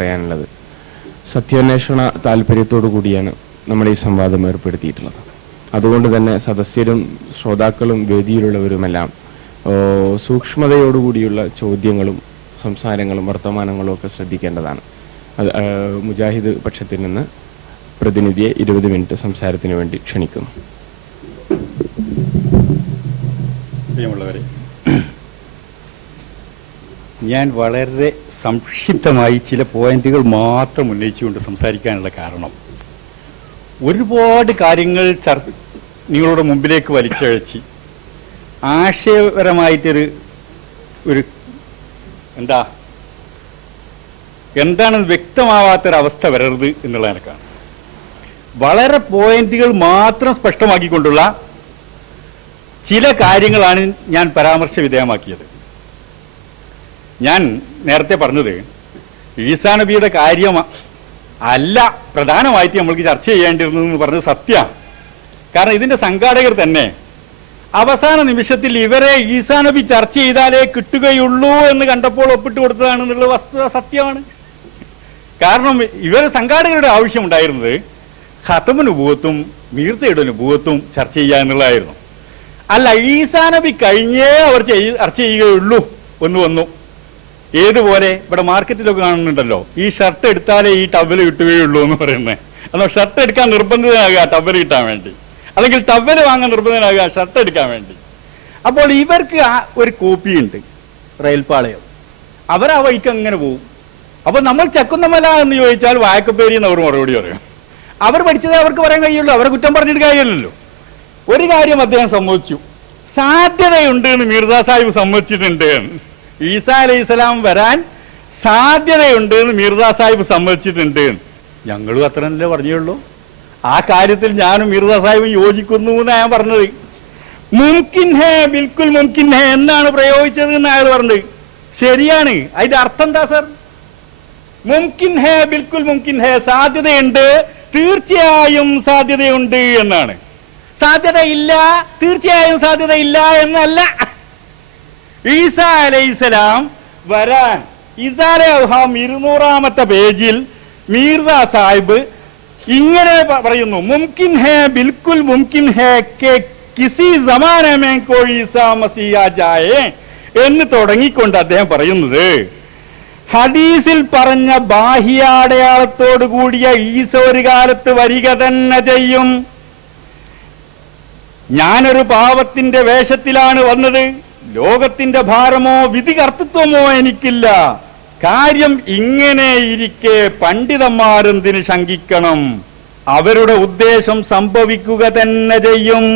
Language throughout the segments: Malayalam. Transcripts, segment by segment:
പറയാനുള്ളത്. സത്യാന്വേഷണ താല്പര്യത്തോടു കൂടിയാണ് നമ്മൾ ഈ സംവാദം ഏർപ്പെടുത്തിയിട്ടുള്ളത്. അതുകൊണ്ട് തന്നെ സദസ്യരും ശ്രോതാക്കളും വേദിയിലുള്ളവരുമെല്ലാം സൂക്ഷ്മതയോടുകൂടിയുള്ള ചോദ്യങ്ങളും സംസാരങ്ങളും വർത്തമാനങ്ങളും ഒക്കെ ശ്രദ്ധിക്കേണ്ടതാണ്. അത് മുജാഹിദ് പക്ഷത്തിൽ നിന്ന് പ്രതിനിധിയെ 20 മിനിറ്റ് സംസാരത്തിന് വേണ്ടി ക്ഷണിക്കുന്നു. പ്രിയമുള്ളവരെ, ഞാൻ വളരെ സംക്ഷിപ്തമായി ചില പോയിന്റുകൾ മാത്രം ഉന്നയിച്ചുകൊണ്ട് സംസാരിക്കാനുള്ള കാരണം, ഒരുപാട് കാര്യങ്ങൾ നിങ്ങളുടെ മുമ്പിലേക്ക് വലിച്ചഴച്ച് ആശയപരമായിട്ടൊരു എന്താണെന്ന് വ്യക്തമാവാത്തൊരവസ്ഥ വരരുത് എന്നുള്ള നിലക്കാണ് വളരെ പോയിന്റുകൾ മാത്രം സ്പഷ്ടമാക്കിക്കൊണ്ടുള്ള ചില കാര്യങ്ങളാണ് ഞാൻ പരാമർശ വിധേയമാക്കിയത്. ഞാൻ നേരത്തെ പറഞ്ഞത് ഈസാ നബിയുടെ കാര്യം അല്ല പ്രധാനമായിട്ട് നമ്മൾക്ക് ചർച്ച ചെയ്യേണ്ടിരുന്നതെന്ന് പറഞ്ഞത് സത്യമാണ്. കാരണം ഇതിന്റെ സംഘാടകർ തന്നെ അവസാന നിമിഷത്തിൽ ഇവരെ ഈസാ നബി ചർച്ച ചെയ്താലേ കിട്ടുകയുള്ളൂ എന്ന് കണ്ടപ്പോൾ ഒപ്പിട്ട് കൊടുത്തതാണെന്നുള്ള വസ്തുത സത്യമാണ്. കാരണം ഇവരെ സംഘാടകരുടെ ആവശ്യമുണ്ടായിരുന്നത് ഖതമു നുബുവത്തും മീർസയുടെ നുബുവത്തും ചർച്ച ചെയ്യുക എന്നുള്ളതായിരുന്നു. അല്ല, ഈസാ നബി കഴിഞ്ഞേ അവർ ചർച്ച ചെയ്യുകയുള്ളൂ എന്ന് വന്നു. ഏതുപോലെ ഇവിടെ മാർക്കറ്റിലൊക്കെ കാണുന്നുണ്ടല്ലോ, ഈ ഷർട്ട് എടുത്താലേ ഈ ടവല് കിട്ടുകയുള്ളൂ എന്ന് പറയുന്നത്. എന്നാൽ ഷർട്ട് എടുക്കാൻ നിർബന്ധിതനാകുക ടവല് കിട്ടാൻ വേണ്ടി, അല്ലെങ്കിൽ ടവല് വാങ്ങാൻ നിർബന്ധിതനാകുക ഷർട്ട് എടുക്കാൻ വേണ്ടി. അപ്പോൾ ഇവർക്ക് ഒരു കോപ്പിയുണ്ട്, റെയിൽപാളയം. അവർ ആ വഴിക്ക് അങ്ങനെ പോകും. അപ്പൊ നമ്മൾ ചക്കുന്നമല എന്ന് ചോദിച്ചാൽ വായക്കപ്പേരി എന്ന് അവർ മറുപടി പറയും. അവർ പഠിച്ചതേ അവർക്ക് പറയാൻ കഴിയുള്ളൂ, അവരെ കുറ്റം പറഞ്ഞിട്ട് കാര്യമില്ലല്ലോ. ഒരു കാര്യം അദ്ദേഹം സമ്മതിച്ചു, സാധ്യതയുണ്ട് എന്ന് മിർസ സാഹിബ് സമ്മതിച്ചിട്ടുണ്ട്. ഈസാ അലൈഹി സ്വലാം വരാൻ സാധ്യതയുണ്ട് എന്ന് മിർസ സാഹിബ് സമ്മതിച്ചിട്ടുണ്ട്. ഞങ്ങളും അത്രയല്ലേ പറഞ്ഞുള്ളൂ. ആ കാര്യത്തിൽ ഞാനും മിർസ സാഹിബും യോജിക്കുന്നു എന്നാണ് ഞാൻ പറഞ്ഞത്. മുംകിൻ ഹേ, ബിൽക്കുൽ മുംകിൻ ഹേ എന്നാണ് പ്രയോഗിച്ചത് എന്ന് അയാൾ പറഞ്ഞത്. ശരിയാണ്. അതിന്റെ അർത്ഥം എന്താ സർ? മുംകിൻ ഹേ, ബിൽക്കുൽ മുംകിൻ ഹേ, സാധ്യതയുണ്ട്, തീർച്ചയായും സാധ്യതയുണ്ട് എന്നാണ്. സാധ്യതയില്ല, തീർച്ചയായും സാധ്യതയില്ല എന്നല്ല. ഈസാ അലൈഹിസ്സലാം വരാൻ ഇസാലെ ഔഹാം 200-ാമത്തെ പേജിൽ മീർസ സാഹിബ് ഇങ്ങനെ പറയുന്നു, മുംകിൻ ഹേ, ബിൽക്കുൽ മുംകിൻ ഹേ കെ കിസി സമാനെ മേ കോയി ഈസാ മസീഹ ജായേ എന്ന് തുടങ്ങിക്കൊണ്ട് അദ്ദേഹം പറയുന്നത്, ഹദീസിൽ പറഞ്ഞ ബാഹ്യാടയാളത്തോടു കൂടിയ ഈസ ഒരു കാലത്ത് വരിക തന്നെ ചെയ്യും. ഞാനൊരു പാവത്തിന്റെ വേഷത്തിലാണ് വന്നത്, ലോകത്തിന്റെ ഭാരമോ വിധികർത്തൃത്വമോ എനിക്കില്ല. കാര്യം ഇങ്ങനെ ഇരിക്കെ പണ്ഡിതന്മാരെന്തിന് ശങ്കിക്കണം, അവരുടെ ഉദ്ദേശം സംഭവിക്കുക തന്നെ ചെയ്യും.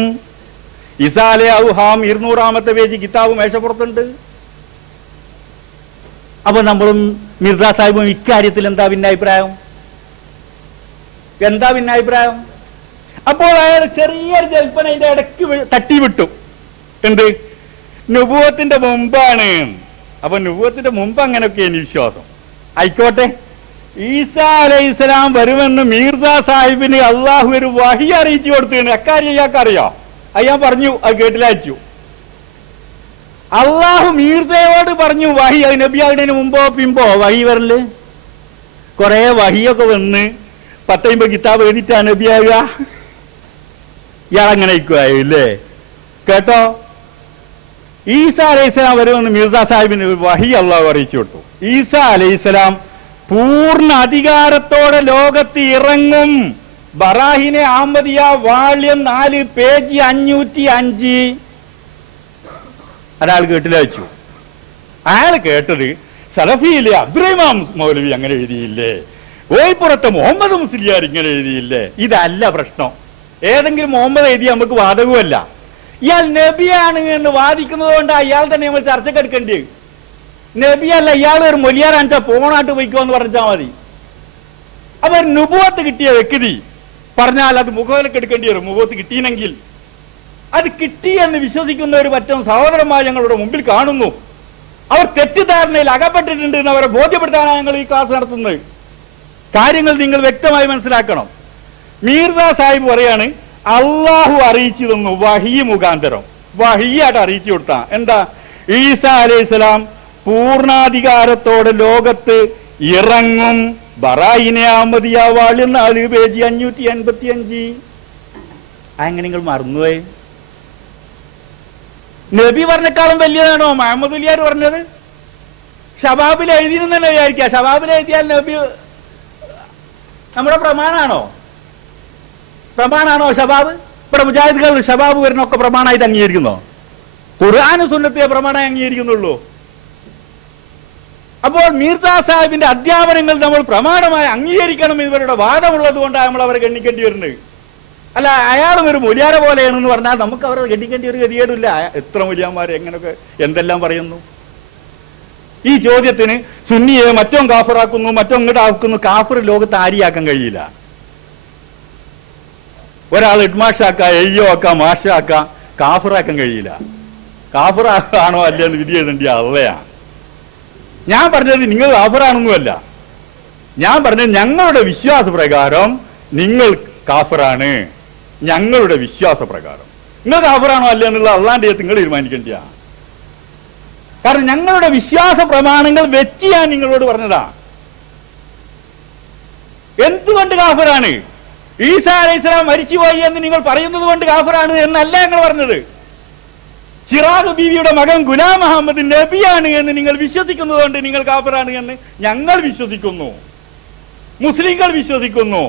ഇസാലെ ഔഹാം 200-ാമത്തെ പേജ് കിതാബ് മേശപ്പുറത്തുണ്ട്. അപ്പൊ നമ്മളും മിർസ സാഹിബും ഇക്കാര്യത്തിൽ എന്താ ഭിന്നാഭിപ്രായം? അപ്പോൾ അയാൾ ചെറിയൊരു ജൽപ്പന അതിന്റെ ഇടയ്ക്ക് തട്ടിവിട്ടു. എന്ത്? നുബുവത്തിന്റെ മുമ്പാണ്. അപ്പൊ നുബുവത്തിന്റെ മുമ്പ് അങ്ങനെയൊക്കെയാണ് വിശ്വാസം. ആയിക്കോട്ടെ, ഈസാ അലൈഹിസ്സലാം വരുമെന്ന് മീർസ സാഹിബിന് അള്ളാഹു ഒരു വഹി അറിയിച്ചു കൊടുത്തു. അക്കാര്യം ഇയാൾക്ക് അറിയാം. അയ്യാൻ പറഞ്ഞു, അത് കേട്ടിലയച്ചു. അള്ളാഹു മീർസയോട് പറഞ്ഞു വഹി. അത് നബിയാകുന്നതിന് മുമ്പോ പിമ്പോ വഹി വരല്? കുറെ വഹിയൊക്കെ വന്ന് 10-50 കിതാബ് എഴുതിട്ടാ നബിയാകുക. ഇയാളങ്ങനെ ഇല്ലേ? കേട്ടോ, ഈസാ അലൈഹിസ്സലാം വരുമെന്ന് മിർസ സാഹിബിന് വഹി അള്ളാഹു അറിയിച്ചു കൊടുത്തു. ഈസാ അലൈഹിസ്സലാം പൂർണ്ണ അധികാരത്തോടെ ലോകത്ത് ഇറങ്ങും. ബറാഹിനെ അഹമ്മദിയ വാള്യം 4 പേജ് 505 ഒരാൾ കേട്ടിലയച്ചു. അയാൾ കേട്ടത് സലഫിയിലെ അബ്ദുറഹിമാൻ മൗലവി അങ്ങനെ എഴുതിയില്ലേ, ഓയിപ്പുറത്തെ മുഹമ്മദ് മുസ്ലിയാർ ഇങ്ങനെ എഴുതിയില്ലേ. ഇതല്ല പ്രശ്നം. ഏതെങ്കിലും മുഹമ്മദ് എഴുതി നമുക്ക് വാദകമല്ല. ഇയാൾ നബിയാണ് എന്ന് വാദിക്കുന്നത് കൊണ്ട് അയാൾ തന്നെ നമ്മൾ ചർച്ചയ്ക്ക് എടുക്കേണ്ടി. നബിയല്ല, ഇയാൾ ഒരു മൊലിയാറാണിച്ചാ പോണാട്ട് പോയിക്കോ എന്ന് പറഞ്ഞാൽ മതി. അപ്പൊ നുബുവത്ത് കിട്ടിയ വ്യക്തി പറഞ്ഞാൽ അത് മുഖവിലക്ക് എടുക്കേണ്ടി വരും. മുഖത്ത് കിട്ടിയെങ്കിൽ അത് കിട്ടി എന്ന് വിശ്വസിക്കുന്ന ഒരു പറ്റം സഹോദരന്മാർ ഞങ്ങളുടെ മുമ്പിൽ കാണുന്നു. അവർ തെറ്റിദ്ധാരണയിൽ അകപ്പെട്ടിട്ടുണ്ട് എന്ന് അവരെ ബോധ്യപ്പെടുത്താനാണ് ഞങ്ങൾ ഈ ക്ലാസ് നടത്തുന്നത്. കാര്യങ്ങൾ നിങ്ങൾ വ്യക്തമായി മനസ്സിലാക്കണം. മീർസ സാഹിബ് പറയാണ്, അള്ളാഹു അറിയിച്ചു തന്നു വഹി മുഖാന്തരം. വഹിയായിട്ട് അറിയിച്ചു കൊടുത്ത എന്താ? ഈസാ അലൈഹിസ്സലാം പൂർണ്ണാധികാരത്തോടെ ലോകത്ത് ഇറങ്ങും ബറായിനെ അഹമ്മദിയ വാള്യം 4 പേജ് 585. അങ്ങനെ നിങ്ങൾ മറന്നുപോയി? നബി പറഞ്ഞേക്കാളും വലിയതാണോ മുഹമ്മദ് അലിയാർ പറഞ്ഞത്? ഷബാബിൽ എഴുതിയെന്ന് വിചാരിക്കുക. ഷബാബിൽ എഴുതിയാൽ നബി നമ്മുടെ പ്രമാണാണോ ഷബാബ്? ഇവിടെ മുജാഹിദുകൾ ഷബാബ് വരുന്നൊക്കെ പ്രമാണമായിട്ട് അംഗീകരിക്കുന്നോ? ഖുർആനും സുന്നത്തെ പ്രമാണമായി അംഗീകരിക്കുന്നുള്ളൂ. അപ്പോൾ മീർസ സാഹിബിന്റെ അധ്യാപനങ്ങൾ നമ്മൾ പ്രമാണമായി അംഗീകരിക്കണം ഇവരുടെ വാദമുള്ളത് കൊണ്ടാണ് നമ്മൾ അവരെ ഗണ്ണിക്കേണ്ടി വരുന്നത്. അല്ല, അയാളും ഒരു മുലിയാരെ പോലെയാണെന്ന് പറഞ്ഞാൽ നമുക്ക് അവരെ ഗണ്ണിക്കേണ്ടി ഒരു ഗതികേടില്ല. എത്ര മുലിയാന്മാർ എങ്ങനെയൊക്കെ എന്തെല്ലാം പറയുന്നു. ഈ ചോദ്യത്തിന് സുന്നിയെ മറ്റോ കാഫറാക്കുന്നു, മറ്റോ ഇങ്ങോട്ട് ആക്കുന്നു. കാഫർ ലോകത്ത് ആരിയാക്കാൻ കഴിയില്ല. ഒരാൾ ഇഡ്മാഷാക്കാം, എയ്യോ ആക്കാം, മാഷാക്കാം, കാഫറാക്കാൻ കഴിയില്ല. കാഫറാണോ അല്ലെന്ന് വിധി എഴുതേണ്ടിയ അള്ളയാണ്. ഞാൻ പറഞ്ഞത് നിങ്ങൾ കാഫറാണെന്നുമല്ല. ഞാൻ പറഞ്ഞത് ഞങ്ങളുടെ വിശ്വാസപ്രകാരം നിങ്ങൾ കാഫറാണ്. ഞങ്ങളുടെ വിശ്വാസപ്രകാരം നിങ്ങൾ കാഫറാണോ അല്ല എന്നുള്ള അള്ളാന്റെ നിങ്ങൾ തീരുമാനിക്കേണ്ടിയ. കാരണം ഞങ്ങളുടെ വിശ്വാസ പ്രമാണങ്ങൾ വെച്ച് ഞാൻ നിങ്ങളോട് പറഞ്ഞതാ. എന്തുകൊണ്ട് കാഫറാണ്? ഈസാ അലൈഹിസ്സലാം മരിച്ചുപോയി എന്ന് നിങ്ങൾ പറയുന്നത് കൊണ്ട് കാഫറാണ് എന്നല്ല ഞങ്ങൾ പറഞ്ഞത്. ചിറാഗ് ബീവിയുടെ മകൻ ഗുലാം മുഹമ്മദ് നബിയാണ് എന്ന് നിങ്ങൾ വിശ്വസിക്കുന്നതുകൊണ്ട് നിങ്ങൾ കാഫറാണ് എന്ന് ഞങ്ങൾ വിശ്വസിക്കുന്നു, മുസ്ലിങ്ങൾ വിശ്വസിക്കുന്നു,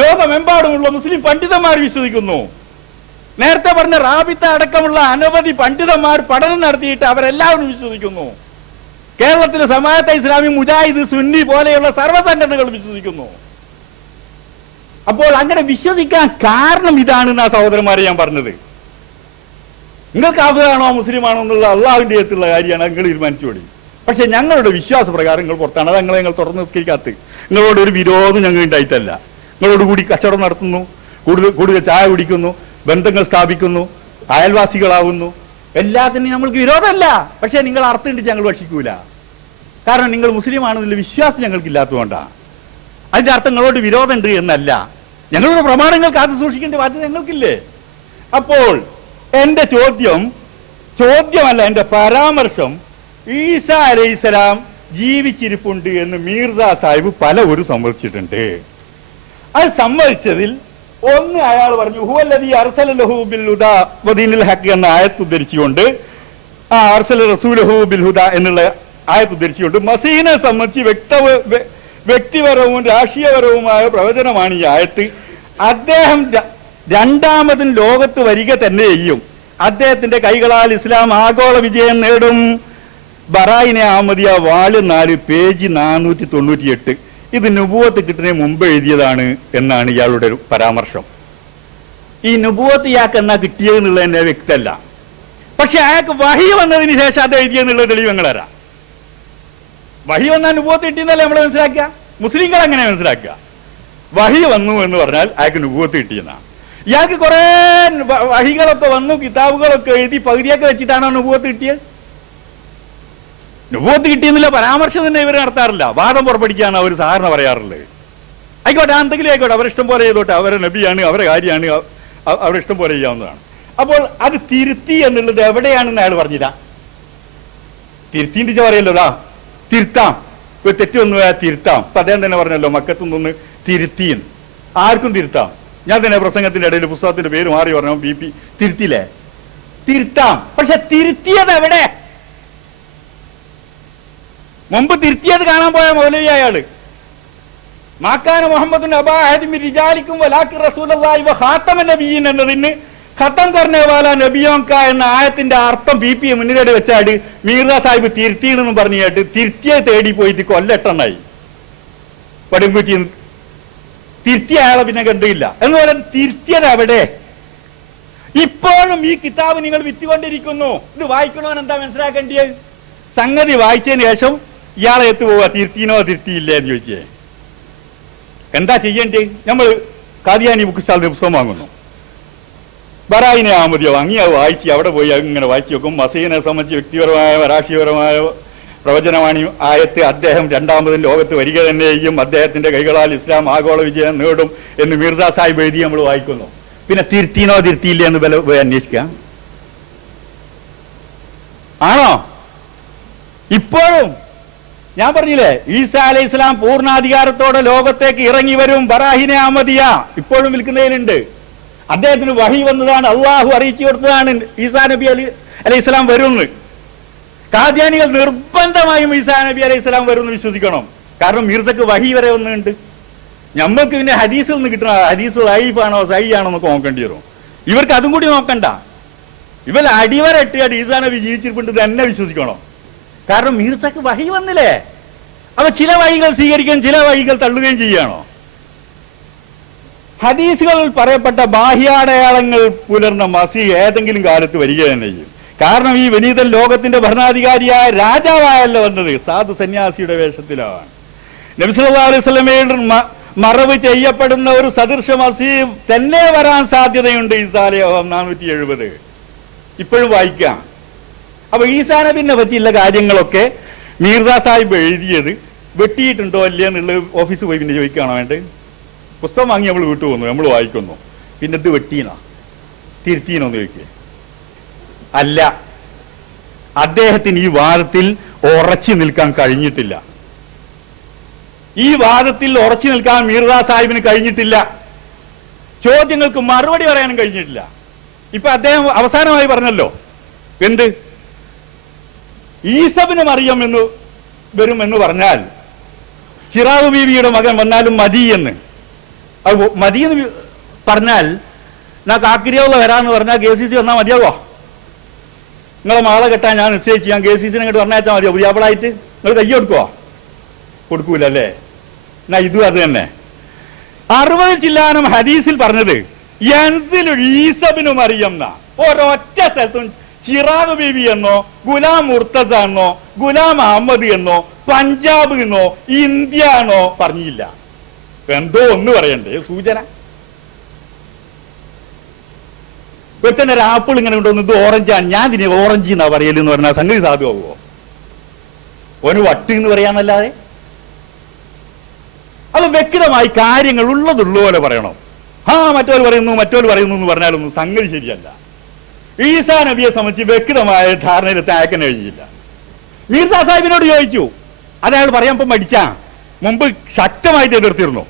ലോകമെമ്പാടുമുള്ള മുസ്ലിം പണ്ഡിതന്മാർ വിശ്വസിക്കുന്നു. നേരത്തെ പറഞ്ഞ റാബിത്ത അടക്കമുള്ള അനവധി പണ്ഡിതന്മാർ പഠനം നടത്തിയിട്ട് അവരെല്ലാവരും വിശ്വസിക്കുന്നു. കേരളത്തിലെ സമാഅത്തെ ഇസ്ലാമി, മുജാഹിദ്, സുന്നി പോലെയുള്ള സർവ്വസംഘടനകൾ വിശ്വസിക്കുന്നു. അപ്പോൾ അങ്ങനെ വിശ്വസിക്കാൻ കാരണം ഇതാണ് ആ സഹോദരന്മാരെ ഞാൻ പറഞ്ഞത്. നിങ്ങൾ കാഫിറാണോ മുസ്ലിമാണോ എന്നുള്ള അള്ളാഹുവിന്റെ അടുത്തുള്ള കാര്യമാണ് നിങ്ങൾ തീരുമാനിച്ചോടി. പക്ഷെ ഞങ്ങളുടെ വിശ്വാസപ്രകാരം നിങ്ങൾ പുറത്താണ്. അത് ഞങ്ങൾ തുറന്നു നിസ്കരിക്കാത്ത. നിങ്ങളോട് ഒരു വിരോധം ഞങ്ങൾ ഉണ്ടായിട്ടല്ല. നിങ്ങളോട് കൂടി കച്ചവടം നടത്തുന്നു, കൂടുതൽ ചായ കുടിക്കുന്നു, ബന്ധങ്ങൾ സ്ഥാപിക്കുന്നു, അയൽവാസികളാവുന്നു, എല്ലാത്തിനും നമ്മൾക്ക് വിരോധമല്ല. പക്ഷെ നിങ്ങൾ അർത്ഥമുണ്ട് ഞങ്ങൾ ഭക്ഷിക്കൂല. കാരണം നിങ്ങൾ മുസ്ലിമാണെന്നുള്ള വിശ്വാസം ഞങ്ങൾക്ക് ഇല്ലാത്തതുകൊണ്ടാണ്. അതിന്റെ അർത്ഥം നിങ്ങളോട് വിരോധമുണ്ട് എന്നല്ല. ഞങ്ങളുടെ പ്രമാണങ്ങൾ കാത്തു സൂക്ഷിക്കേണ്ട ബാധ്യത ഞങ്ങൾക്കില്ലേ? അപ്പോൾ എന്റെ ചോദ്യമല്ല, എന്റെ പരാമർശം ഈസാ അലൈഹിസ്സലാം ജീവിച്ചിരിപ്പുണ്ട് എന്ന് മീർസ സാഹിബ് പലവരും സമ്മതിച്ചിട്ടുണ്ട്. അത് സമ്മതിച്ചതിൽ ഒന്ന് അയാൾ പറഞ്ഞു ഹുവല്ലദീ അർസലഹു ബിൽ ഹുദാ വദീനിൽ ഹഖ് എന്ന ആയത്ത് ഉദ്ധരിച്ചുകൊണ്ട്, അർസല റസൂലഹു ബിൽ ഹുദാ എന്നുള്ള ആയത്ത് ഉദ്ധരിച്ചുകൊണ്ട് മസീഹിനെ സംബന്ധിച്ച് വ്യക്തിപരവും രാഷ്ട്രീയപരവുമായ പ്രവചനമാണ് ഈ ആയത്ത്. അദ്ദേഹം രണ്ടാമതും ലോകത്ത് വരിക തന്നെ ചെയ്യും. അദ്ദേഹത്തിന്റെ കൈകളാൽ ഇസ്ലാം ആഗോള വിജയം നേടും. ബറായിനെ അഹമ്മദിയ വാള്യം 4 പേജ് 498. ഇത് നുബുവത്ത് കിട്ടുന്നതിന് മുമ്പ് എഴുതിയതാണ് എന്നാണ് ഇയാളുടെ ഒരു പരാമർശം. ഈ നുബുവത്ത് ഇയാൾക്ക് എന്നാ കിട്ടിയതെന്നുള്ള എന്നെ വ്യക്തമല്ല. പക്ഷെ അയാൾക്ക് വഹി വന്നതിന് ശേഷം അത് എഴുതിയെന്നുള്ള തെളിവ് ഞങ്ങൾ തരാം. വഹി വന്നാൽ നുബുവത്ത് കിട്ടിയെന്നല്ലേ നമ്മൾ മനസ്സിലാക്കുക. മുസ്ലിങ്ങൾ അങ്ങനെ മനസ്സിലാക്കുക. വഹി വന്നു എന്ന് പറഞ്ഞാൽ അയാൾക്ക് നുബുവത്ത് കിട്ടിയെന്നാണ്. ഇയാൾക്ക് കുറെ വഹികളൊക്കെ വന്നു, കിതാബുകളൊക്കെ എഴുതി പകുതിയൊക്കെ വെച്ചിട്ടാണോ നുബുവത്ത് കിട്ടിയത്? നുബുവത്ത് കിട്ടിയെന്നുള്ള പരാമർശം തന്നെ ഇവർ നടത്താറില്ല. വാദം പുറപ്പെടുവിക്കാണ് അവർ സാധാരണ പറയാറുള്ളത്. ആയിക്കോട്ടെ, എന്തെങ്കിലും ആയിക്കോട്ടെ, അവരിഷ്ടം പോലെ ചെയ്തോട്ടെ. അവരെ നബിയാണ്, അവരെ കാര്യമാണ്, അവരുടെ ഇഷ്ടം പോലെ ചെയ്യാവുന്നതാണ്. അപ്പോൾ അത് തിരുത്തി എന്നുള്ളത് എവിടെയാണെന്ന് അയാൾ പറഞ്ഞില്ല. തിരുത്തിൻ്റെ പറയല്ലോ, തിരുത്താം, ഒരു തെറ്റ് വന്നു പോയാൽ തിരുത്താം. അപ്പൊ അദ്ദേഹം തന്നെ പറഞ്ഞല്ലോ മക്കത്തുനിന്ന് തിരുത്തിയും ആർക്കും തിരുത്താം. ഞാൻ തന്നെ പ്രസംഗത്തിന്റെ ഇടയിൽ പുസ്തകത്തിന്റെ പേര് മാറി പറഞ്ഞു, BP തിരുത്തില്ലേ? തിരുത്താം. പക്ഷെ തിരുത്തിയത് എവിടെ? മുമ്പ് തിരുത്തിയത് കാണാൻ പോയ മൗലവി അയാള് മാക്കാന മുഹമ്മദ് അബാ അഹദി മിൻ റിജാലിക്കും വലാകിൻ റസൂലുള്ളാഹി വ ഖാതമൻ നബിയ്യീൻ എന്നതിന് ഖത്തം കർനെ വാല നബിയോങ്ക എന്ന ആയത്തിന്റെ അർത്ഥം BP മുന്നിലൂടെ വെച്ചാട് മീർസ സാഹിബ് തിരുത്തിയെന്ന് പറഞ്ഞു കേട്ട് തിരുത്തിയെ തേടി പോയിട്ട് കൊല്ലെട്ടെണ്ണായി. പടുംകുറ്റി തിരുത്തിയ അയാളെ പിന്നെ കണ്ടില്ല എന്ന് പറയാൻ തിരുത്തിയത് എവിടെ? ഇപ്പോഴും ഈ കിതാബ് നിങ്ങൾ വിറ്റുകൊണ്ടിരിക്കുന്നു. ഇത് വായിക്കണമെന്ന് എന്താ മനസ്സിലാക്കേണ്ടിയത്? സംഗതി വായിച്ചതിന് ശേഷം ഇയാളെ എത്തുപോവുക, തിരുത്തിനോ തിരുത്തിയില്ലേ എന്ന് ചോദിച്ചേ. എന്താ ചെയ്യേണ്ടത്? നമ്മൾ കാദിയാനി ബുക്ക് സ്റ്റാളിൽ പുസ്തകം വാങ്ങുന്നു, ബറായിനെ അഹമ്മദിയ വാങ്ങി അത് വായിച്ച് അവിടെ പോയി ഇങ്ങനെ വായിച്ചു വെക്കും. മസീനെ സംബന്ധിച്ച് വ്യക്തിപരമായ രാഷ്ട്രീയപരമായ പ്രവചനമാണ് ആയത്ത്. അദ്ദേഹം രണ്ടാമതും ലോകത്ത് വരിക തന്നെ ചെയ്യും, അദ്ദേഹത്തിന്റെ കൈകളാൽ ഇസ്ലാം ആഗോള വിജയം നേടും എന്ന് മീർസ സാഹിബ് എഴുതി നമ്മൾ വായിക്കുന്നു. പിന്നെ തിരുത്തിനോ തിരുത്തിയില്ല എന്ന് പോയി അന്വേഷിക്കാം. ആണോ? ഇപ്പോഴും ഞാൻ പറഞ്ഞില്ലേ, ഈസാ അലൈഹി ഇസ്ലാം പൂർണ്ണാധികാരത്തോടെ ലോകത്തേക്ക് ഇറങ്ങി വരും. ബറാഹിനെ അഹമ്മദിയ ഇപ്പോഴും വിൽക്കുന്നതിലുണ്ട്. അദ്ദേഹത്തിന് വഹി വന്നതാണ്, അള്ളാഹു അറിയിച്ചു കൊടുത്തതാണ് ഈസാ നബി അലൈഹി ഇസ്ലാം വരുമെന്ന്. ഖാദിയാനികൾ നിർബന്ധമായും ഈസാ നബി അലൈഹി ഇസ്ലാം വരുമെന്ന് വിശ്വസിക്കണം. കാരണം മീർസക്ക് വഹി വരെ ഒന്നുണ്ട്. നമ്മൾക്ക് പിന്നെ ഹദീസിൽ നിന്ന് കിട്ടണ ഹദീസ് ലൈഫാണോ സഹിയാണോ എന്നൊക്കെ നോക്കേണ്ടി വരും. ഇവർക്ക് അതും കൂടി നോക്കണ്ട. ഇവർ അടിവരട്ട് ഈസാ നബി ജീവിച്ചിരിപ്പുണ്ട് തന്നെ വിശ്വസിക്കണം. കാരണം മീർസക്ക് വഹി വന്നില്ലേ. അപ്പൊ ചില വഴികൾ സ്വീകരിക്കുകയും ചില വഴികൾ തള്ളുകയും ചെയ്യുകയാണോ? ഹദീസുകളിൽ പറയപ്പെട്ട ബാഹ്യാടയാളങ്ങൾ പുലർന്ന മസീഹ് ഏതെങ്കിലും കാലത്ത് വരിക തന്നെ ചെയ്യും. കാരണം ഈ വിനീതൻ ലോകത്തിന്റെ ഭരണാധികാരിയായ രാജാവായല്ലോ വന്നത്, സാധു സന്യാസിയുടെ വേഷത്തിലാണ്. നബി സല്ലല്ലാഹു അലൈഹി വസല്ലമയുടെ മറവ് ചെയ്യപ്പെടുന്ന ഒരു സദൃശ മസീഹ് തന്നെ വരാൻ സാധ്യതയുണ്ട്. ഈസാ ലേഖനം 470 ഇപ്പോഴും വായിക്കാം. അപ്പൊ ഈസാ നബിനെ പറ്റിയുള്ള കാര്യങ്ങളൊക്കെ മീർസ സാഹിബ് എഴുതിയത് വെട്ടിയിട്ടുണ്ടോ അല്ലേ എന്നുള്ളത് ഓഫീസിൽ പോയി പിന്നെ ചോദിക്കുകയാണോ വേണ്ടത്? പുസ്തകം വാങ്ങി നമ്മൾ വീട്ടു പോകുന്നു, നമ്മൾ വായിക്കുന്നു, പിന്നെ ഇത് വെട്ടീനോ തിരുത്തീനോ എന്ന് ചോദിക്കുക. അല്ല, അദ്ദേഹത്തിന് ഈ വാദത്തിൽ ഉറച്ചു നിൽക്കാൻ കഴിഞ്ഞിട്ടില്ല. ഈ വാദത്തിൽ ഉറച്ചു നിൽക്കാൻ മീർസ സാഹിബിന് കഴിഞ്ഞിട്ടില്ല. ചോദ്യങ്ങൾക്ക് മറുപടി പറയാനും കഴിഞ്ഞിട്ടില്ല. ഇപ്പൊ അദ്ദേഹം അവസാനമായി പറഞ്ഞല്ലോ, എന്ത് ഈസബിന് മറിയം എന്ന് വരുമെന്ന് പറഞ്ഞാൽ ചിറാവ് ബീവിയുടെ മകൻ വന്നാലും മതി എന്ന്. അത് മതി എന്ന് പറഞ്ഞാൽ ഞാൻ കാക്കിരിയുള്ള വരാന്ന് പറഞ്ഞാൽ KCC വന്നാൽ മതിയാവോ? നിങ്ങളെ മാളെ കെട്ടാൻ ഞാൻ നിശ്ചയിച്ച് ഞാൻ KCC അങ്ങോട്ട് പറഞ്ഞാൽ മതിയോ? പുതിയാപ്പിളായിട്ട് നിങ്ങൾ കൈ കൊടുക്കുവോ? കൊടുക്കൂല അല്ലേ? എന്നാ ഇതും അത് തന്നെ. 60 ചില്ലാനം ഹദീസിൽ പറഞ്ഞത് ഈസബിനു മറിയം എന്നാ. ഒരൊറ്റ സ്ഥലത്തും ചിറാഗ് ബീവി എന്നോ ഗുലാം മുർത്തസ എന്നോ ഗുലാം അഹമ്മദ് എന്നോ പഞ്ചാബ് എന്നോ ഇന്ത്യ എന്നോ പറഞ്ഞില്ല. എന്തോ ഒന്ന് പറയണ്ടേ സൂചന. പെട്ടെന്ന് ഒരു ആപ്പിൾ ഇങ്ങനെ കൊണ്ടുവന്ന് ഇത് ഓറഞ്ചാണ്, ഞാൻ ഇതിന് ഓറഞ്ച് എന്നാ പറയലെന്ന് പറഞ്ഞാൽ സംഗതി സാധുവാകുമോ? ഓന് വട്ട് എന്ന് പറയാന്നല്ലാതെ. അത് വ്യക്തമായി കാര്യങ്ങൾ ഉള്ളതുള്ളപോലെ പറയണം. മറ്റോര് പറയുന്നു എന്ന് പറഞ്ഞാലൊന്നും സംഗതി ശരിയല്ല. ഈസാ നബിയെ സംബന്ധിച്ച് വ്യക്തമായ ധാരണയിലെത്താൻ അയക്കാൻ കഴിഞ്ഞില്ല. മീർസ സാഹിബിനോട് ചോദിച്ചു, അതയാൾ പറയാൻ ഇപ്പം മടിച്ചാ. മുമ്പ് ശക്തമായിട്ട് എതിർത്തിരുന്നു,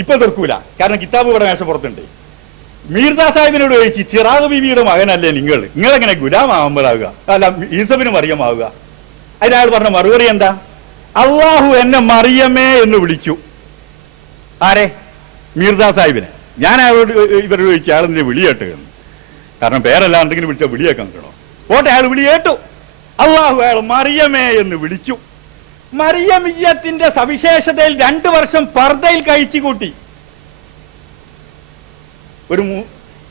ഇപ്പൊ എതിർക്കൂല. കാരണം കിതാബ് ഇവിടെ മേശപ്പുറത്തുണ്ട്. മീർസ സാഹിബിനോട് ചോദിച്ചു, ചിറാഗ് ബീവിയുടെ മകനല്ലേ നിങ്ങളെങ്ങനെ ഗുലാം അഹമ്മദ് ആവുക, അല്ല ഈസബിന് മറിയമാവുക? അതിനയാൾ പറഞ്ഞ മറുപടി എന്താ? അള്ളാഹു എന്നെ മറിയമേ എന്ന് വിളിച്ചു. ആരെ? മീർസ സാഹിബിനെ. ഞാൻ ഇവരോട് ചോദിച്ചു, അയാളെന്നെ വിളി കേട്ട്. കാരണം പേരല്ല എന്തെങ്കിലും വിളിച്ചാൽ വിളിയേക്കാൻ കേട്ടോ. പോട്ടെ, അയാൾ വിളി കേട്ടു. അള്ളാഹു അയാൾ മറിയമേ എന്ന് വിളിച്ചു. മറിയമിയ്യത്തിന്റെ സവിശേഷതയിൽ 2 വർഷം പർദ്ദയിൽ കഴിച്ചു കൂട്ടി.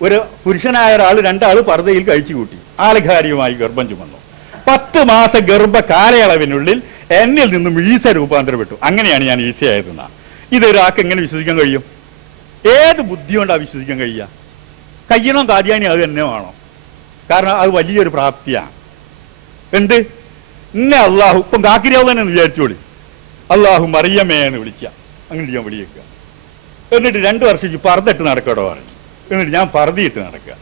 ഒരു പുരുഷനായ ഒരാൾ 2 ആള് പർദ്ദയിൽ കഴിച്ചു കൂട്ടി. ആലഘാരിയുമായി ഗർഭം ചുമന്നു. 10 മാസ ഗർഭ കാലയളവിനുള്ളിൽ എന്നിൽ നിന്നും ഈസ രൂപാന്തരപ്പെട്ടു. അങ്ങനെയാണ് ഞാൻ ഈസയായിരുന്ന. ഇതൊരാൾക്ക് എങ്ങനെ വിശ്വസിക്കാൻ കഴിയും? ഏത് ബുദ്ധി കൊണ്ടാ വിശ്വസിക്കാൻ കഴിയുക? കയ്യണോ കാദ്യാനി അത് തന്നെ വേണം. കാരണം അത് വലിയൊരു പ്രാപ്തിയാണ്. എന്ത് ഇന്നെ അള്ളാഹു ഇപ്പം കാക്കിരിയാവ് തന്നെ വിചാരിച്ചോളി, അള്ളാഹു മറിയമേ എന്ന് വിളിക്കുക. അങ്ങനെ ഞാൻ വിളിയേക്കുക. എന്നിട്ട് 2 വർഷം പർദ്ദയിട്ട് നടക്കടോ പറഞ്ഞു. എന്നിട്ട് ഞാൻ പർദ്ദയിട്ട് നടക്കുക.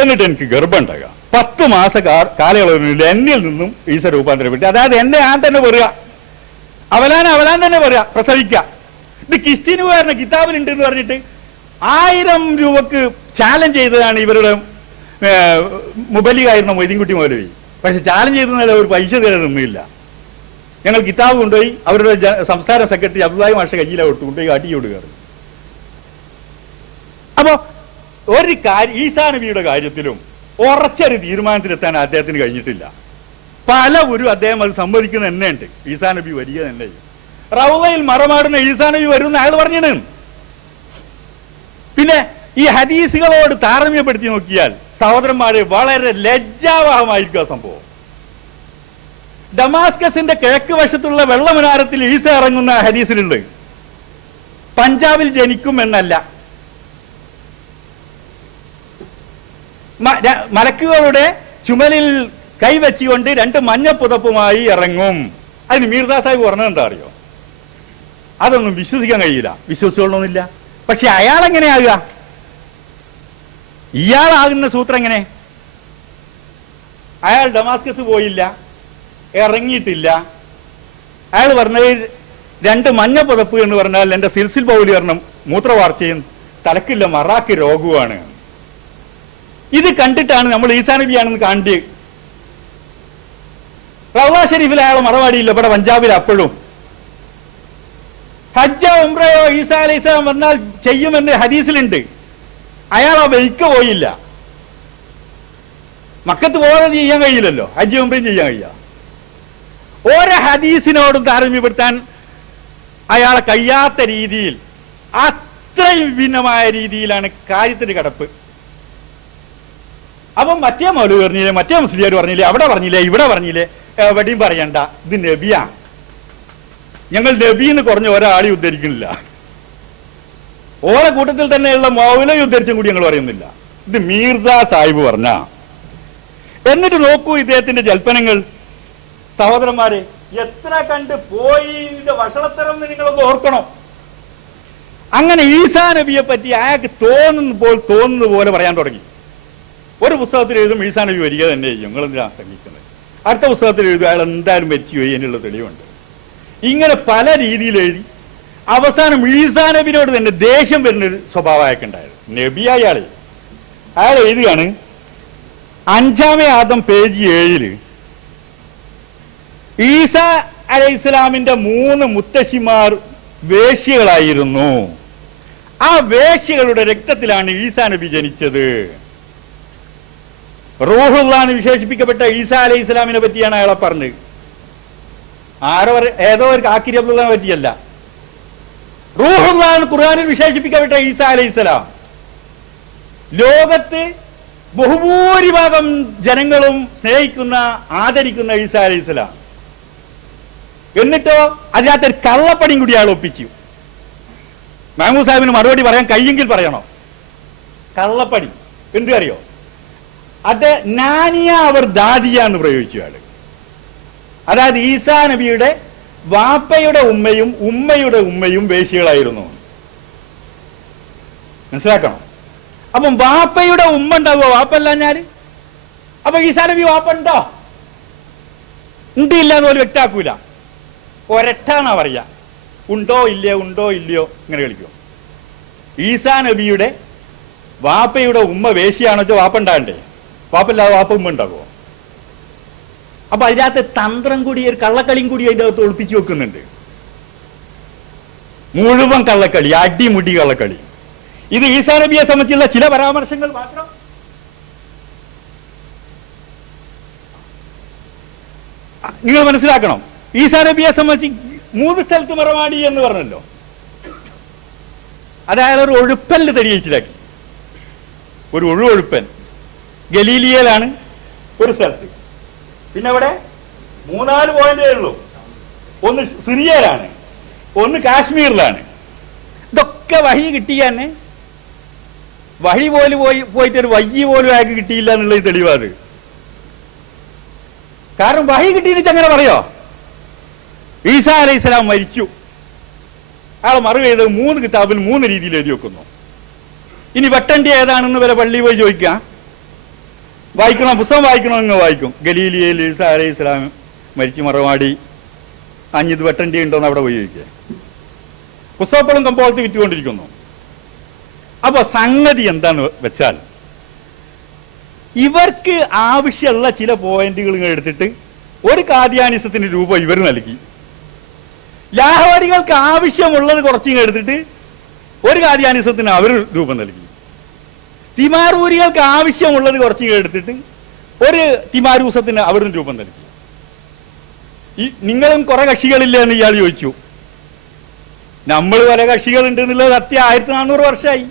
എന്നിട്ട് എനിക്ക് ഗർഭം ഉണ്ടാകുക. 10 മാസ കാലയളവിനുള്ളിൽ എന്നിൽ നിന്നും ഈസ രൂപാന്തരപ്പെട്ട്. അതായത് എന്നെ ഞാൻ തന്നെ പറയുക, അവലാൻ തന്നെ പറയുക, പ്രസവിക്കുക. ഇത് ക്രിസ്ത്യനുകാരന് കിതാബിലുണ്ട് എന്ന് പറഞ്ഞിട്ട് 1000 രൂപക്ക് ചാലഞ്ച് ചെയ്തതാണ് ഇവരുടെ മുബലിയായിരുന്ന മൊയ്തീൻകുട്ടി മൗലവി. പക്ഷെ ചാലഞ്ച് ചെയ്തതിനാൽ ഒരു പൈസ തരുന്നില്ല. ഞങ്ങൾ കിതാബ് കൊണ്ടുപോയി അവരുടെ സംസ്ഥാന സെക്രട്ടറി അബ്ദുല്ലാഹി മാഷ കയ്യില കൊണ്ടുപോയി കാട്ടിക്കൊടുക്കാറ്. അപ്പോ ഒരു കാര്യം ഈസാ നബിയുടെ കാര്യത്തിലും ഉറച്ചൊരു തീരുമാനത്തിലെത്താൻ അദ്ദേഹത്തിന് കഴിഞ്ഞിട്ടില്ല. പലവരും അദ്ദേഹം അത് സമ്മതിക്കുന്ന തന്നെ ഉണ്ട്. ഈസാ നബി വരിക തന്നെ. റൗളയിൽ മറമാടുന്ന ഈസാ നബി വരുന്ന അയാൾ പറഞ്ഞിട്ട്. പിന്നെ ഈ ഹദീസുകളോട് താരതമ്യപ്പെടുത്തി നോക്കിയാൽ സഹോദരന്മാരെ വളരെ ലജ്ജാവഹമായിരിക്കും ആ സംഭവം. ഡമാസ്കസിന്റെ കിഴക്ക് വശത്തുള്ള വെള്ളമുനാരത്തിൽ ഈസ ഇറങ്ങുന്ന ഹദീസിലുണ്ട്. പഞ്ചാബിൽ ജനിക്കും എന്നല്ല, മലക്കുകളുടെ ചുമലിൽ കൈവച്ചുകൊണ്ട് 2 മഞ്ഞ പുതപ്പുമായി ഇറങ്ങും. അതിന് മീർസ സാഹിബ് പറഞ്ഞത് എന്താ അറിയോ? അതൊന്നും വിശ്വസിക്കാൻ കഴിയില്ല, വിശ്വസിച്ചോളണമെന്നില്ല. പക്ഷെ അയാൾ എങ്ങനെയാകുക? ഇയാളാകുന്ന സൂത്രം എങ്ങനെ? അയാൾ ഡമാസ്കസ് പോയില്ല, ഇറങ്ങിയിട്ടില്ല, അയാൾ പറഞ്ഞത് 2 മഞ്ഞ പുതപ്പ് എന്ന് പറഞ്ഞാൽ എന്റെ സിൽസിൽ ബൗലി കാരണം മൂത്രവാർച്ചയും തലക്കില്ല മറാക്ക് രോഗവുമാണ്. ഇത് കണ്ടിട്ടാണ് നമ്മൾ ഈസാ നബിയാണെന്ന് കാണേണ്ടത്. റൗള ഷരീഫിൽ അയാൾ മറവാടിയില്ല, ഇവിടെ പഞ്ചാബിൽ അപ്പോഴും. ഹജ്ജോ ഉംറയോ ഈസാ അലൈഹി സ്വലാം വന്നാൽ ചെയ്യുമെന്ന് ഹദീസിലുണ്ട്. അയാൾ ആ വഴിക്ക് പോയില്ല. മക്കത്ത് പോകാതെ ചെയ്യാൻ കഴിയില്ലല്ലോ, ഹജ്ജ് ഉംറയും ചെയ്യാൻ കഴിയുക. ഓരോ ഹദീസിനോടും താരതമ്യപ്പെടുത്താൻ അയാളെ കഴിയാത്ത രീതിയിൽ, അത്രയും വിഭിന്നമായ രീതിയിലാണ് കാര്യത്തിന്റെ കടപ്പ്. അപ്പം മറ്റേ മൗലവി പറഞ്ഞില്ലേ, മറ്റേ മുസ്ലിയാർ പറഞ്ഞില്ലേ, അവിടെ പറഞ്ഞില്ലേ, ഇവിടെ പറഞ്ഞില്ലേ, എവിടെയും പറയണ്ട, ഇത് നബിയാ. ഞങ്ങൾ നബിന്ന് കുറഞ്ഞ ഒരാളെയും ഉദ്ധരിക്കുന്നില്ല. ഓരോ കൂട്ടത്തിൽ തന്നെയുള്ള മൗലവി ഉദ്ധരിച്ചും കൂടി ഞങ്ങൾ പറയുന്നില്ല. ഇത് മീർസ സാഹിബ് പറഞ്ഞ. എന്നിട്ട് നോക്കൂ ഇദ്ദേഹത്തിന്റെ ജൽപ്പനങ്ങൾ. സഹോദരന്മാരെ, എത്ര കണ്ട് പോയി വഷളത്തരം നിങ്ങളൊന്ന് ഓർക്കണം. അങ്ങനെ ഈസാ നബിയെ പറ്റി അയാൾക്ക് തോന്നുന്ന പോലെ പറയാൻ തുടങ്ങി. ഒരു പുസ്തകത്തിൽ എഴുതും ഈസാ നബി വരിക തന്നെ ചെയ്യും, നിങ്ങളെന്തിനാ ശ്രമിക്കുന്നത്. അടുത്ത പുസ്തകത്തിൽ എഴുതും അയാൾ എന്തായാലും മരിച്ചു പോയി എന്നുള്ള തെളിവുണ്ട്. ഇങ്ങനെ പല രീതിയിൽ എഴുതി അവസാനം ഈസാ നബിനോട് തന്നെ ദേഷ്യം വരുന്നൊരു സ്വഭാവമൊക്കെ ഉണ്ടായത്. നബി അയാൾ എഴുതുകയാണ് 5-ാമത്തെ ആദം പേജ് 7 ഈസാ അലൈഹി ഇസ്ലാമിന്റെ 3 മുത്തശ്ശിമാർ വേശ്യകളായിരുന്നു. ആ വേശ്യകളുടെ രക്തത്തിലാണ് ഈസാ നബി ജനിച്ചത്. റൂഹുല്ലാഹ് എന്ന് വിശേഷിപ്പിക്കപ്പെട്ട ഈസാ അലൈഹി ഇസ്ലാമിനെ പറ്റിയാണ് അയാളെ പറഞ്ഞത്. ഏതോ ഒരു കാക്കിരി അബ്ദുള്ളയെ പറ്റിയല്ല. റൂഹുല്ലാഹ് ഖുർആനിൽ വിശേഷിപ്പിക്കപ്പെട്ട ഈസാ അലൈഹി ഇസ്ലാം ലോകത്ത് ബഹുഭൂരിഭാഗം ജനങ്ങളും സ്നേഹിക്കുന്ന ആദരിക്കുന്ന ഈസാ അലൈഹി ഇസ്ലാം. എന്നിട്ടോ അതിനകത്തൊരു കള്ളപ്പടിയും കൂടി അയാൾ ഒപ്പിച്ചു. മഹ്മൂദ് സാഹിബിന് മറുപടി പറയാൻ കഴിയെങ്കിൽ പറയണോ? കള്ളപ്പടി എന്ത് അറിയോ? അത് നാനിയ അവർ ദാദിയ എന്ന് പ്രയോഗിച്ചു അയാൾ. അതായത് ഈസാ നബിയുടെ വാപ്പയുടെ ഉമ്മയും ഉമ്മയുടെ ഉമ്മയും വേശ്യകളായിരുന്നു. മനസ്സിലാക്കണം. അപ്പം വാപ്പയുടെ ഉമ്മ ഉണ്ടാവോ? വാപ്പല്ല ഞാൻ. അപ്പൊ ഈസാ നബി വാപ്പ ഉണ്ടോ? ഉണ്ടില്ല എന്ന് പോലും വ്യക്തമാക്കൂല. ഒരട്ടാന്നാ പറയാ. ഉണ്ടോ ഇല്ലയോ ഉണ്ടോ ഇല്ലയോ ഇങ്ങനെ കളിക്കും. ഈസാ നബിയുടെ വാപ്പയുടെ ഉമ്മ വേശ്യയാണോ വെച്ചാൽ വാപ്പ ഉണ്ടാകണ്ടേ? വാപ്പല്ലാതെ വാപ്പ ഉമ്മ ഉണ്ടാകുമോ? അപ്പൊ അതിനകത്ത് തന്ത്രം കൂടി, ഒരു കള്ളക്കളിയും കൂടി അതിൻ്റെ അകത്ത് ഒളിപ്പിച്ചു വെക്കുന്നുണ്ട്. മുഴുവൻ കള്ളക്കളി, അടിമുടി കള്ളക്കളി. ഇത് ഈസാ നബിയെ സംബന്ധിച്ചുള്ള ചില പരാമർശങ്ങൾ മാത്രം. നിങ്ങൾ മനസ്സിലാക്കണം. ഈസാ നബിയെ സംബന്ധിച്ച് 3 സ്ഥലത്ത് മറവാടി എന്ന് പറഞ്ഞല്ലോ. അതായത് ഒരു ഒഴുപ്പല് തെളിയിച്ചിലാക്കി. ഒരു ഒഴുപ്പൻ ഗലീലിയയിലാണ് ഒരു സ്ഥലത്ത്. പിന്നെ അവിടെ 3-4 പോയിന്റേ ഉള്ളൂ. ഒന്ന് സിറിയയിലാണ്, ഒന്ന് കാശ്മീരിലാണ്. ഇതൊക്കെ വഹി കിട്ടിയാന്നെ വഴി പോലും പോയിട്ടൊരു വയ്യ പോലും അയാൾക്ക് കിട്ടിയില്ല എന്നുള്ള തെളിവാത്. കാരണം വഹി കിട്ടിയെന്ന് അങ്ങനെ പറയോ? ഈസാ അലൈഹി സ്വലാം മരിച്ചു. അയാൾ മറവ് ചെയ്ത് 3 കിതാബിൽ 3 രീതിയിൽ എഴുതി വെക്കുന്നു. ഇനി വെട്ടണ്ടി ഏതാണെന്ന് വരെ പള്ളി പോയി ചോദിക്കാം. വായിക്കണോ? പുസ്തകം വായിക്കണോ? നിങ്ങൾ വായിക്കും. ഗലീലിയയിൽ ഈസാ അലൈഹി സ്വലാം മരിച്ചു മറവാടി, അഞ്ഞിത് വെട്ടണ്ടി ഉണ്ടോന്ന് അവിടെ പോയി ചോദിക്കുക. പുസ്തകപ്പോഴും കമ്പോളത്ത് വിറ്റുകൊണ്ടിരിക്കുന്നു. അപ്പൊ സംഗതി എന്താന്ന് വെച്ചാൽ, ഇവർക്ക് ആവശ്യമുള്ള ചില പോയിന്റുകൾ എടുത്തിട്ട് ഒരു കാദ്യാനിസത്തിന് രൂപം ഇവർ നൽകി. ലാഹോരികൾക്ക് ആവശ്യമുള്ളത് കുറച്ചിങ്ങ് എടുത്തിട്ട് ഒരു കാദ്യാനിസത്തിന് അവർ രൂപം നൽകി. തിമാരൂരികൾക്ക് ആവശ്യമുള്ളത് കുറച്ചിങ്ങ് എടുത്തിട്ട് ഒരു തിമാരൂസത്തിന് അവരും രൂപം നൽകി. നിങ്ങളും കുറെ കക്ഷികളില്ല എന്ന് ഇയാൾ ചോദിച്ചു. നമ്മൾ പല കക്ഷികളുണ്ട് എന്നുള്ളത് സത്യം. 1400 വർഷമായി.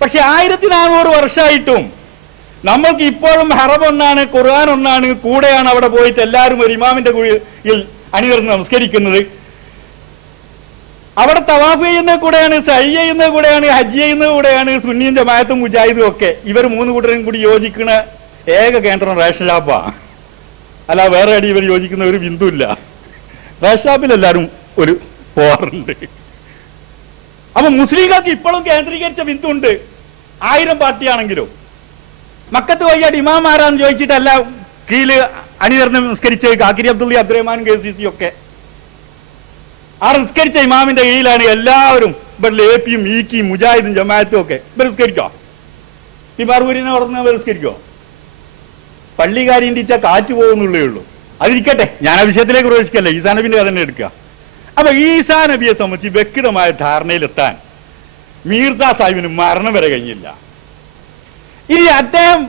പക്ഷെ 1400 വർഷമായിട്ടും നമ്മൾക്ക് ഇപ്പോഴും ഹറം ഒന്നാണ്, ഖുർആൻ ഒന്നാണ്, കൂടെയാണ് അവിടെ പോയിട്ട് എല്ലാവരും ഒരു ഇമാമിന്റെ കുഴിയിൽ അണിനിർന്ന് നമസ്കരിക്കുന്നത്. അവിടെ തവാഫ് ചെയ്യുന്നത് കൂടെയാണ്, സഅയ് ചെയ്യുന്നത് കൂടെയാണ്, ഹജ്ജ് ചെയ്യുന്നത് കൂടെയാണ്, സുന്നിയും ജമാഅത്തും മുജാഹിദും ഒക്കെ. ഇവർ 3 കൂട്ടരും കൂടി യോജിക്കുന്ന ഏക കേന്ദ്രം റേഷൻ ഷാപ്പാ. അല്ല വേറെ അടി ഇവർ യോജിക്കുന്ന ഒരു ബിന്ദുവില്ല. റേഷൻ ഷാപ്പിൽ എല്ലാവരും ഒരു പോവാറുണ്ട്. അപ്പൊ മുസ്ലിങ്ങൾക്ക് ഇപ്പോഴും കേന്ദ്രീകരിച്ച ബിന്ദുണ്ട്. 1000 പാർട്ടിയാണെങ്കിലും. മക്കത്ത് പോയാൽ ഇമാം ആരാന്ന് ചോദിച്ചിട്ടല്ല കീഴില് അണിനിർന്ന് നിസ്കരിച്ച് കാക്കിരി അബ്ദുള്ള, അബ്ദുറഹ്മാൻ KCC ഒക്കെ. ആ നിസ്കരിച്ച ഇമാമിന്റെ കീഴിലാണ് എല്ലാവരും ഇവിടെ എപിയും ഈക്കിയും മുജാഹിദും ജമാഅത്തും ഒക്കെ ഇവർ നിസ്കരിക്കോ? ഈ മറുപടിനെ പറഞ്ഞ നിസ്കരിക്കോ? പള്ളിക്കാരി ടീച്ച കാറ്റ് പോകുന്നുള്ളേ ഉള്ളൂ. അതിരിക്കട്ടെ, ഞാൻ ആ വിഷയത്തിലേക്ക് പ്രവേശിക്കല്ലേ, ഈസാ നബിന്റെ കഥ തന്നെ എടുക്കുക. അപ്പൊ ഈസാ നബിയെ സംബന്ധിച്ച് വ്യക്തമായ ധാരണയിലെത്താൻ മീർസ സാഹിബിന് മരണം വരെ കഴിഞ്ഞില്ല. ഇനി അദ്ദേഹം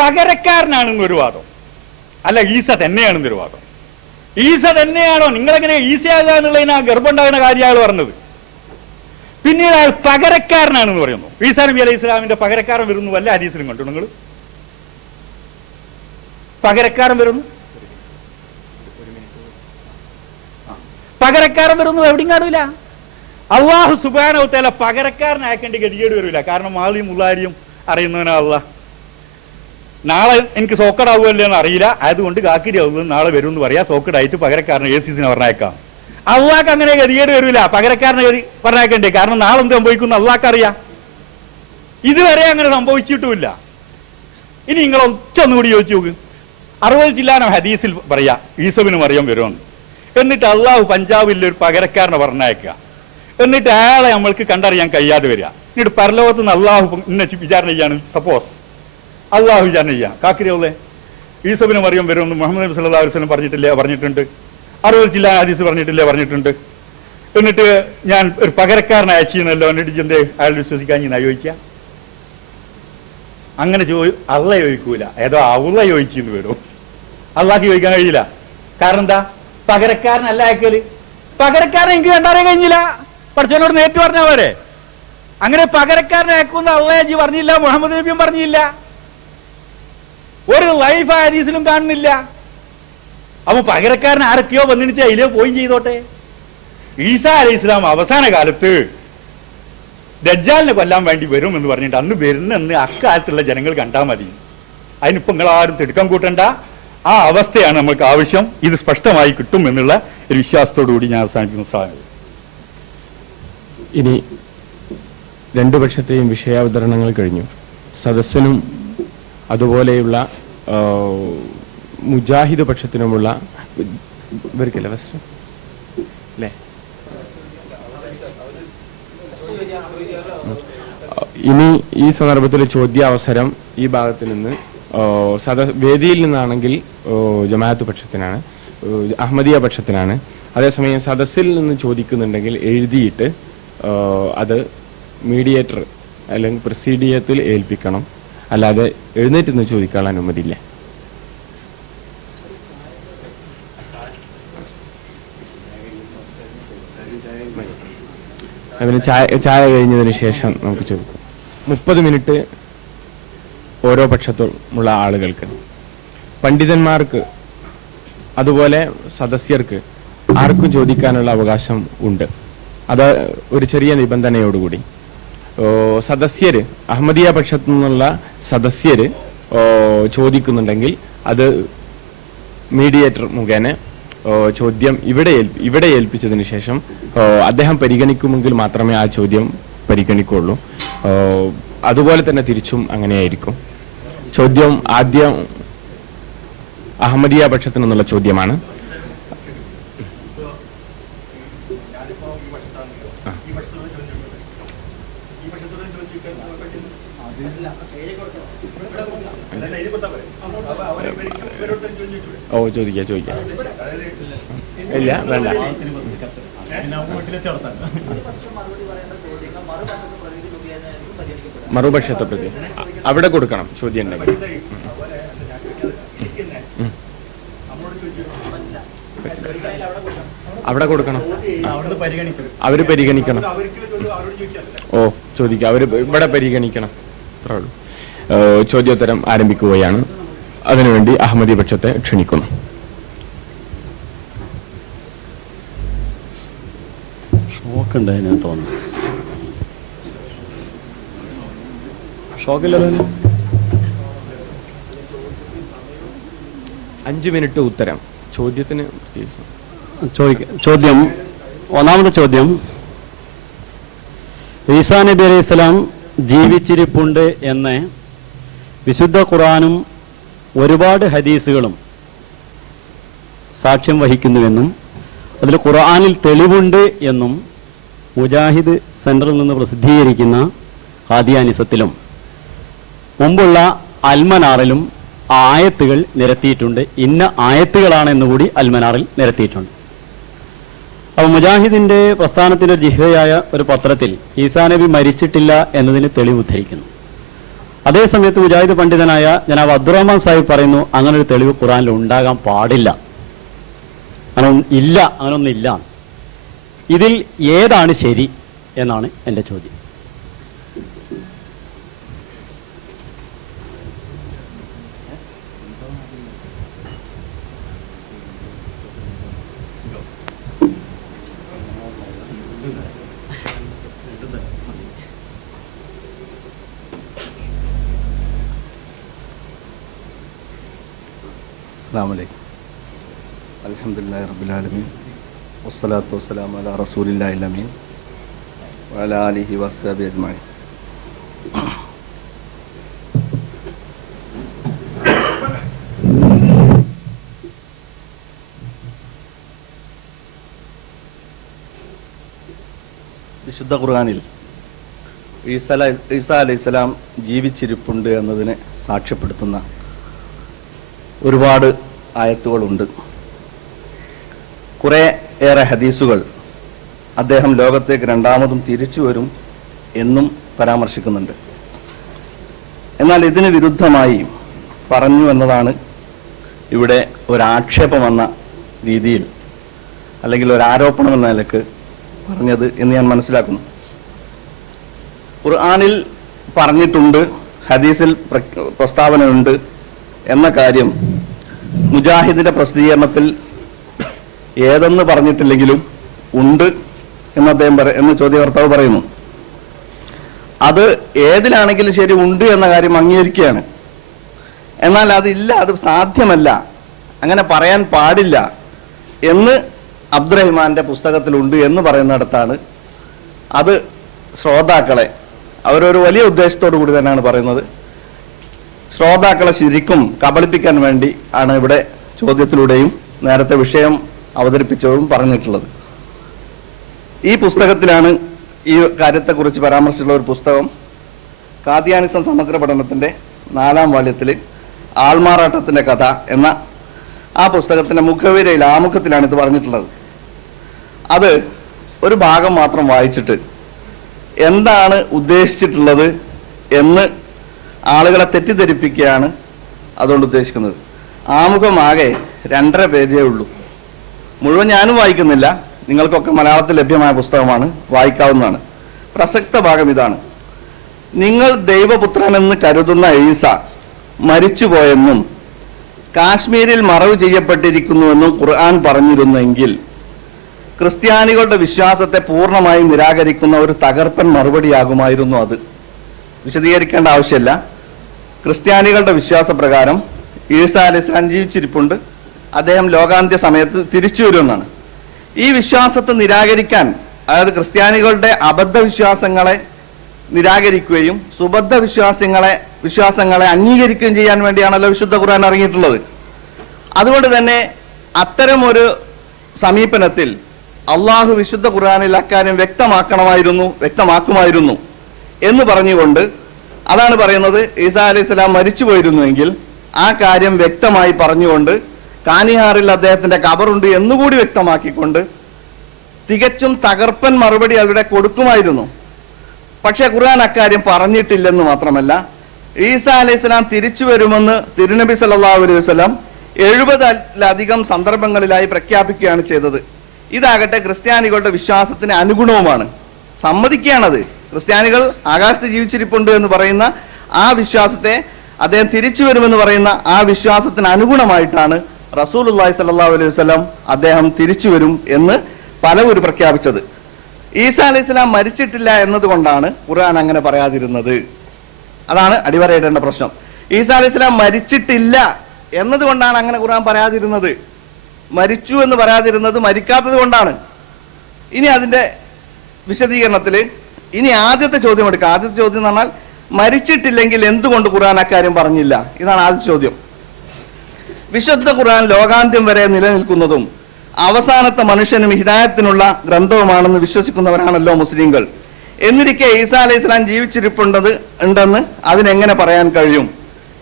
പകരക്കാരനാണെന്നൊരു വാദം, അല്ല ഈസ തന്നെയാണെന്നൊരു വാദം. ഈസ തന്നെയാണോ? നിങ്ങളെങ്ങനെ ഈസയാകുക എന്നുള്ളതിന് ആ ഗർഭമുണ്ടാകുന്ന കാര്യം അയാൾ പറഞ്ഞത്. പിന്നീട് അയാൾ പകരക്കാരനാണെന്ന് പറയുന്നു. ഈസാ നബി അലൈഹി ഇസ്ലാമിന്റെ പകരക്കാരൻ വരുന്നു വല്ല ഹദീസിലും കണ്ടു നിങ്ങൾ? പകരക്കാരൻ വരുന്നു, പകരക്കാരൻ വരുന്നു എവിടെയും കാണില്ല. അള്ളാഹു സുബ്ഹാനഹു വ തആല പകരക്കാരനാക്കേണ്ട ഗതികേട് വരില്ല. കാരണം മാളിയും മുള്ളാരിയും അറിയുന്നവനാ അള്ളാഹ്. നാളെ എനിക്ക് സോക്കടാവുമല്ലോ എന്ന് അറിയില്ല, അതുകൊണ്ട് കാക്കിരി ആവുന്നത് നാളെ വരും എന്ന് പറയാ. സോക്കടായിട്ട് പകരക്കാരനെ ACCനെ പറഞ്ഞേക്കാം. അള്ളാഹ്ക്ക് അങ്ങനെ ഗതികേട് വരില്ല പകരക്കാരനെ പറഞ്ഞേക്കണ്ടേ. കാരണം നാളെ എന്ത് സംഭവിക്കുന്നു അള്ളാഹ്ക്ക് അറിയാം. ഇതുവരെ അങ്ങനെ സംഭവിച്ചിട്ടുമില്ല. ഇനി നിങ്ങൾ ഒറ്റൊന്നുകൂടി ചോദിച്ചു നോക്ക്. 60 ജില്ലാനോ ഹദീസിൽ പറയാ ഈസബിന് മറിയം വരുമെന്ന്. എന്നിട്ട് അള്ളാഹു പഞ്ചാബിൽ ഒരു പകരക്കാരനെ പറഞ്ഞയക്കുക. എന്നിട്ട് അയാളെ നമ്മൾക്ക് കണ്ടറിയാൻ കഴിയാതെ വരിക. എന്നിട്ട് പരലോകത്ത് നിന്ന് അള്ളാഹു ഇന്നെ വിചാരണ ചെയ്യാണ്. സപ്പോസ് അള്ളാഹു വിചാരണ ചെയ്യാം. കാക്കിരിയോളെ ഈസബിന് മറിയം വരുമെന്ന് മുഹമ്മദ് നബി സല്ലല്ലാഹു അലൈഹി വസല്ലം പറഞ്ഞിട്ടുണ്ട്. 60 ജില്ലാ ഹദീസ് പറഞ്ഞിട്ടുണ്ട്. എന്നിട്ട് ഞാൻ ഒരു പകരക്കാരനെ അയച്ചിരുന്നല്ലോ, എന്നിട്ട് എന്തേ അയാൾ വിശ്വസിക്കാൻ ഞാൻ ചോദിക്കുക? അങ്ങനെ അള്ള ചോദിക്കൂല, ഏതോ അവള ചോദിച്ചെന്ന് വരും. അള്ളാഹ്ക്ക് ചോദിക്കാൻ കഴിയില്ല. കാരണം എന്താ? പകരക്കാരനല്ല അയക്കല്. പകരക്കാരൻ എനിക്ക് കണ്ടറിയാൻ കഴിഞ്ഞില്ല. പഠിച്ചവനോട് നേരിട്ട് പറഞ്ഞാ പോരെ. അങ്ങനെ പകരക്കാരനെ അയക്കുന്ന അള്ളാഹി പറഞ്ഞില്ല, മുഹമ്മദ് നബിയും പറഞ്ഞില്ല, ഒരു ലൈഫ് ഹദീസിലും കാണുന്നില്ല. അപ്പൊ പകരക്കാരൻ ആരൊക്കെയോ വന്നിട്ട് അതിലോ പോയി ചെയ്തോട്ടെ. ഈസാ അലൈഹി ഇസ്ലാം അവസാന കാലത്ത് ദജ്ജാലിനെ കൊല്ലാൻ വേണ്ടി വരും എന്ന് പറഞ്ഞിട്ട് അന്ന് വരുന്നെന്ന് അക്കാലത്തുള്ള ജനങ്ങൾ കണ്ടാൽ മതി. അതിനിപ്പോ നിങ്ങളാരും തിടുക്കം കൂട്ടണ്ട. ആ അവസ്ഥയാണ് നമ്മൾക്ക് ആവശ്യം. ഇത് സ്പഷ്ടമായി കിട്ടും എന്നുള്ള ഒരു വിശ്വാസത്തോടു കൂടി ഞാൻ അവസാനിപ്പിക്കുന്ന സാധനം. ഇനി രണ്ടു പക്ഷത്തെയും വിഷയാവതരണങ്ങൾ കഴിഞ്ഞു. സദസ്സിനും അതുപോലെയുള്ള മുജാഹിദ് പക്ഷത്തിനുമുള്ള ഇവർക്കല്ലേ ഫസ്റ്റ് അല്ലേ? ഇനി ഈ സന്ദർഭത്തിൽ ചോദ്യാവസരം ഈ ഭാഗത്ത് നിന്ന് വേദിയിൽ നിന്നാണെങ്കിൽ ജമാഅത്ത് പക്ഷത്തിനാണ്, അഹമ്മദിയ പക്ഷത്തിനാണ്. അതേസമയം സദസ്സിൽ നിന്ന് ചോദിക്കുന്നുണ്ടെങ്കിൽ എഴുതിയിട്ട് അത് മീഡിയേറ്റർ അല്ലെങ്കിൽ പ്രസിഡീയത്തിൽ ഏൽപ്പിക്കണം. അല്ലാതെ എഴുന്നേറ്റ് നിന്ന് ചോദിക്കാനുള്ള അനുമതിയില്ല. അതിന് ചായ കഴിഞ്ഞതിന് ശേഷം നമുക്ക് ചോദിക്കാം. 30 മിനിറ്റ് ഓരോ പക്ഷത്തുമുള്ള ആളുകൾക്ക്, പണ്ഡിതന്മാർക്ക് അതുപോലെ സദസ്യർക്ക് ആർക്കും ചോദിക്കാനുള്ള അവകാശം ഉണ്ട്. അത് ഒരു ചെറിയ നിബന്ധനയോടുകൂടി. സദസ്യര്, അഹമ്മദിയ പക്ഷത്തു നിന്നുള്ള സദസ്യര് ചോദിക്കുന്നുണ്ടെങ്കിൽ അത് മീഡിയേറ്റർ മുഖേന ചോദ്യം ഇവിടെ ഏൽപ്പിച്ചതിന് ശേഷം അദ്ദേഹം പരിഗണിക്കുമെങ്കിൽ മാത്രമേ ആ ചോദ്യം പരിഗണിക്കുള്ളൂ. അതുപോലെ തന്നെ തിരിച്ചും അങ്ങനെയായിരിക്കും. ചോദ്യം ആദ്യം അഹമ്മദിയ പക്ഷത്തു നിന്നുള്ള ചോദ്യമാണ്. ഓ ചോദിക്കാം. ഇല്ല വേണ്ട. മറുപക്ഷത്തെ പ്രതി അവിടെ കൊടുക്കണം ചോദ്യം ഉണ്ടെങ്കിൽ. അവിടെ കൊടുക്കണം, അവര് പരിഗണിക്കണം. ഓ ചോദിക്കാം, അവര് ഇവിടെ പരിഗണിക്കണം. അത്രേ ഉള്ളൂ. ചോദ്യോത്തരം ആരംഭിക്കുകയാണ്. അതിനുവേണ്ടി അഹമ്മദി പക്ഷത്തെ ക്ഷണിക്കുന്നു. ഷോക്കുണ്ടായിരുന്നു തോന്നുന്നു. ഷോക്കില്ലല്ലോ. 5 മിനിറ്റ് ഉത്തരം. ചോദ്യത്തിന് ചോദ്യം, ഒന്നാമത്തെ ചോദ്യം, ഈസാ നബി അലൈഹി സ്വലാം ജീവിച്ചിരിപ്പുണ്ട് എന്ന് വിശുദ്ധ ഖുർആനും ഒരുപാട് ഹദീസുകളും സാക്ഷ്യം വഹിക്കുന്നുവെന്നും അതിൽ ഖുർആനിൽ തെളിവുണ്ട് എന്നും മുജാഹിദ് സെന്ററിൽ നിന്ന് പ്രസിദ്ധീകരിക്കുന്ന ഖാദിയാനിസത്തിലും മുമ്പുള്ള അൽമനാറിലും ആയത്തുകൾ നിരത്തിയിട്ടുണ്ട്. ഇന്ന ആയത്തുകളാണ് എന്നുകൂടി അൽമനാറിൽ നിരത്തിയിട്ടുണ്ട്. അപ്പോൾ മുജാഹിദിന്റെ പ്രസ്ഥാനത്തിന്റെ ജിഹ്വയായ ഒരു പത്രത്തിൽ ഈസാ നബി മരിച്ചിട്ടില്ല എന്നതിന് തെളിവ് ഉദ്ധരിക്കുന്നു. അതേസമയത്ത് മുജാഹിദ് പണ്ഡിതനായ ജനാബ് അബ്ദുറഹ്മാൻ സാഹിബ് പറയുന്നു അങ്ങനെ ഒരു തെളിവ് ഖുർആനിൽ ഉണ്ടാകാൻ പാടില്ല, അങ്ങനൊന്നില്ല. ഇതിൽ ഏതാണ് ശരി എന്നാണ് എൻ്റെ ചോദ്യം. അസ്സലാമു അലൈക്കും. അൽഹംദുലില്ലാഹി റബ്ബിൽ ആലമീൻ വസ്സലാത്തു വസ്സലാമു അലാ റസൂലില്ലാഹിൽ അമീൻ വഅലാ ആലിഹി വസ്സഹ്ബിഹി അജ്മഈൻ. വിശുദ്ധ ഖുർആനിൽ ഈസാ അലൈഹിസ്സലാം ജീവിച്ചിരിപ്പുണ്ട് എന്നതിനെ സാക്ഷ്യപ്പെടുത്തുന്ന ഒരുപാട് ആയത്തുകളുണ്ട്. കുറെ ഏറെ ഹദീസുകൾ അദ്ദേഹം ലോകത്തേക്ക് രണ്ടാമതും തിരിച്ചു വരും എന്നും പരാമർശിക്കുന്നുണ്ട്. എന്നാൽ ഇതിന് വിരുദ്ധമായി പറഞ്ഞു എന്നതാണ് ഇവിടെ ഒരാക്ഷേപമെന്ന രീതിയിൽ അല്ലെങ്കിൽ ഒരാരോപണം എന്ന നിലക്ക് പറഞ്ഞത് എന്ന് ഞാൻ മനസ്സിലാക്കുന്നു. ഖുർആനിൽ പറഞ്ഞിട്ടുണ്ട്, ഹദീസിൽ പ്രസ്താവനയുണ്ട് എന്ന കാര്യം മുജാഹിദിന്റെ പ്രസിദ്ധീകരണത്തിൽ ഏതെന്ന് പറഞ്ഞിട്ടില്ലെങ്കിലും ഉണ്ട് എന്ന് എന്ന് ചോദ്യകർത്താവ് പറയുന്നു. അത് ഏതിലാണെങ്കിലും ശരി ഉണ്ട് എന്ന കാര്യം അംഗീകരിക്കുകയാണ്. എന്നാൽ അതില്ല, അത് സാധ്യമല്ല, അങ്ങനെ പറയാൻ പാടില്ല എന്ന് അബ്ദുറഹ്മാന്റെ പുസ്തകത്തിലുണ്ട് എന്ന് പറയുന്നിടത്താണ് അത് ശ്രോതാക്കളെ അവരൊരു വലിയ ഉദ്ദേശത്തോടു കൂടി തന്നെയാണ് പറയുന്നത്. ശ്രോതാക്കളെ ശരിക്കും കബളിപ്പിക്കാൻ വേണ്ടി ആണ് ഇവിടെ ചോദ്യത്തിലൂടെയും നേരത്തെ വിഷയം അവതരിപ്പിച്ചതും പറഞ്ഞിട്ടുള്ളത്. ഈ പുസ്തകത്തിലാണ് ഈ കാര്യത്തെക്കുറിച്ച് പരാമർശിച്ചുള്ള ഒരു പുസ്തകം. ഖാദിയാനിസം സമഗ്ര പഠനത്തിന്റെ 4ാം വാല്യത്തിൽ ആൾമാറാട്ടത്തിന്റെ കഥ എന്ന ആ പുസ്തകത്തിന്റെ മുഖവിരയിൽ ആമുഖത്തിലാണ് ഇത് പറഞ്ഞിട്ടുള്ളത്. അത് ഒരു ഭാഗം മാത്രം വായിച്ചിട്ട് എന്താണ് ഉദ്ദേശിച്ചിട്ടുള്ളത് എന്ന് ആളുകളെ തെറ്റിദ്ധരിപ്പിക്കുകയാണ് അതുകൊണ്ട് ഉദ്ദേശിക്കുന്നത്. ആമുഖമാകെ 2.5 പേജേ ഉള്ളൂ. മുഴുവൻ ഞാനും വായിക്കുന്നില്ല, നിങ്ങൾക്കൊക്കെ മലയാളത്തിൽ ലഭ്യമായ പുസ്തകമാണ്, വായിക്കാവുന്നതാണ്. പ്രസക്ത ഭാഗം ഇതാണ്: നിങ്ങൾ ദൈവപുത്രനെന്ന് കരുതുന്ന ഈസ മരിച്ചുപോയെന്നും കാശ്മീരിൽ മറവ് ചെയ്യപ്പെട്ടിരിക്കുന്നുവെന്നും ഖുർആൻ പറഞ്ഞിരുന്നെങ്കിൽ ക്രിസ്ത്യാനികളുടെ വിശ്വാസത്തെ പൂർണ്ണമായും നിരാകരിക്കുന്ന ഒരു തകർപ്പൻ മറുപടിയാകുമായിരുന്നു അത്. വിശദീകരിക്കേണ്ട ആവശ്യമില്ല. ക്രിസ്ത്യാനികളുടെ വിശ്വാസപ്രകാരം ഈസാ അലൈഹിസ്സലാം ജീവിച്ചിരിപ്പുണ്ട്, അദ്ദേഹം ലോകാന്ത്യ സമയത്ത് തിരിച്ചു വരുമെന്നാണ്. ഈ വിശ്വാസത്തെ നിരാകരിക്കാൻ, അതായത് ക്രിസ്ത്യാനികളുടെ അബദ്ധ വിശ്വാസങ്ങളെ നിരാകരിക്കുകയും സുബദ്ധ വിശ്വാസങ്ങളെ അംഗീകരിക്കുകയും ചെയ്യാൻ വേണ്ടിയാണല്ലോ വിശുദ്ധ ഖുർആൻ ഇറങ്ങിയിട്ടുള്ളത്. അതുകൊണ്ട് തന്നെ അത്തരം ഒരു സമീപനത്തിൽ അള്ളാഹു വിശുദ്ധ ഖുർആനിൽ അക്കാര്യം വ്യക്തമാക്കുമായിരുന്നു എന്ന് പറഞ്ഞുകൊണ്ട്, അതാണ് പറയുന്നത്, ഈസാ അലൈഹിസ്സലാം മരിച്ചു പോയിരുന്നുവെങ്കിൽ ആ കാര്യം വ്യക്തമായി പറഞ്ഞുകൊണ്ട് കാനിഹാറിൽ അദ്ദേഹത്തിന്റെ ഖബറുണ്ട് എന്നുകൂടി വ്യക്തമാക്കിക്കൊണ്ട് തികച്ചും തകർപ്പൻ മറുപടി അവിടെ കൊടുക്കുമായിരുന്നു. പക്ഷെ ഖുർആൻ അക്കാര്യം പറഞ്ഞിട്ടില്ലെന്ന് മാത്രമല്ല, ഈസാ അലൈഹിസ്സലാം തിരിച്ചു വരുമെന്ന് തിരുനബി സല്ലല്ലാഹു അലൈഹി വസല്ലം 70-ലധികം സന്ദർഭങ്ങളിലായി പ്രഖ്യാപിക്കുകയാണ് ചെയ്തത്. ഇതാകട്ടെ ക്രിസ്ത്യാനികളുടെ വിശ്വാസത്തിന് അനുഗുണവുമാണ്. സമ്മതിക്കുകയാണത്. ക്രിസ്ത്യാനികൾ ആകാശത്ത് ജീവിച്ചിരിപ്പുണ്ട് എന്ന് പറയുന്ന ആ വിശ്വാസത്തെ, അദ്ദേഹം തിരിച്ചു വരുമെന്ന് പറയുന്ന ആ വിശ്വാസത്തിന് അനുഗുണമായിട്ടാണ് റസൂലുള്ളാഹി സ്വല്ലല്ലാഹു അലൈഹി വസല്ലം അദ്ദേഹം തിരിച്ചു വരും എന്ന് പലവരും പ്രഖ്യാപിച്ചത്. ഈസാ അലൈഹിസ്സലാം മരിച്ചിട്ടില്ല എന്നതുകൊണ്ടാണ് ഖുർആൻ അങ്ങനെ പറയാതിരുന്നത്. അതാണ് അടിവരയിടേണ്ട പ്രശ്നം. ഈസാ അലൈഹിസ്സലാം മരിച്ചിട്ടില്ല എന്നതുകൊണ്ടാണ് അങ്ങനെ ഖുർആൻ പറയാതിരുന്നത്. മരിച്ചു എന്ന് പറയാതിരുന്നത് മരിക്കാത്തത് കൊണ്ടാണ്. ഇനി അതിന്റെ വിശദീകരണത്തിൽ ഇനി ആദ്യത്തെ ചോദ്യം എടുക്കുക. ആദ്യത്തെ ചോദ്യം എന്ന് പറഞ്ഞാൽ, മരിച്ചിട്ടില്ലെങ്കിൽ എന്തുകൊണ്ട് ഖുർആൻ അക്കാര്യം പറഞ്ഞില്ല? ഇതാണ് ആദ്യത്തെ ചോദ്യം. വിശുദ്ധ ഖുർആൻ ലോകാന്ത്യം വരെ നിലനിൽക്കുന്നതും അവസാനത്തെ മനുഷ്യനും ഹിദായത്തിനുള്ള ഗ്രന്ഥവുമാണെന്ന് വിശ്വസിക്കുന്നവരാണല്ലോ മുസ്ലിങ്ങൾ. എന്നിരിക്കെ ഈസാ അലൈഹി സ്വലാം ഉണ്ടെന്ന് അതിനെങ്ങനെ പറയാൻ കഴിയും?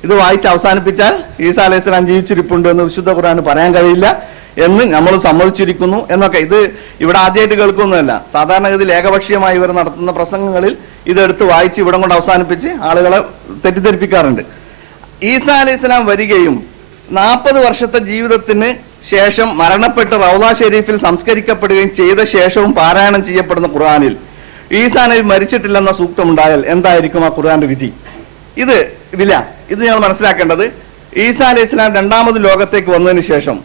ഇത് വായിച്ച് അവസാനിപ്പിച്ചാൽ ഈസാ അലൈഹി സ്വലാം ജീവിച്ചിരിപ്പുണ്ട് എന്ന് വിശുദ്ധ ഖുർആന് പറയാൻ കഴിയില്ല എന്ന് നമ്മൾ സമ്മതിച്ചിരിക്കുന്നു എന്നൊക്കെ. ഇത് ഇവിടെ ആദ്യമായിട്ട് കേൾക്കുന്നതല്ല. സാധാരണഗതിയിൽ ഏകപക്ഷീയമായി ഇവർ നടത്തുന്ന പ്രസംഗങ്ങളിൽ ഇതെടുത്ത് വായിച്ച് ഇവിടം കൊണ്ട് അവസാനിപ്പിച്ച് ആളുകളെ തെറ്റിദ്ധരിപ്പിക്കാറുണ്ട്. ഈസാ അലൈഹി സ്വലാം വരികയും 40 വർഷത്തെ ജീവിതത്തിന് ശേഷം മരണപ്പെട്ട് റൗള ഷെരീഫിൽ സംസ്കരിക്കപ്പെടുകയും ചെയ്ത ശേഷവും പാരായണം ചെയ്യപ്പെടുന്ന ഖുർആനിൽ ഈസാ നബി മരിച്ചിട്ടില്ലെന്ന സൂക്തമുണ്ടായാൽ എന്തായിരിക്കും ആ ഖുർആന്റെ വിധി? ഇത് ഞങ്ങൾ മനസ്സിലാക്കേണ്ടത്, ഈസാ അലൈഹി സ്വലാം രണ്ടാമത് ലോകത്തേക്ക് വന്നതിന് ശേഷം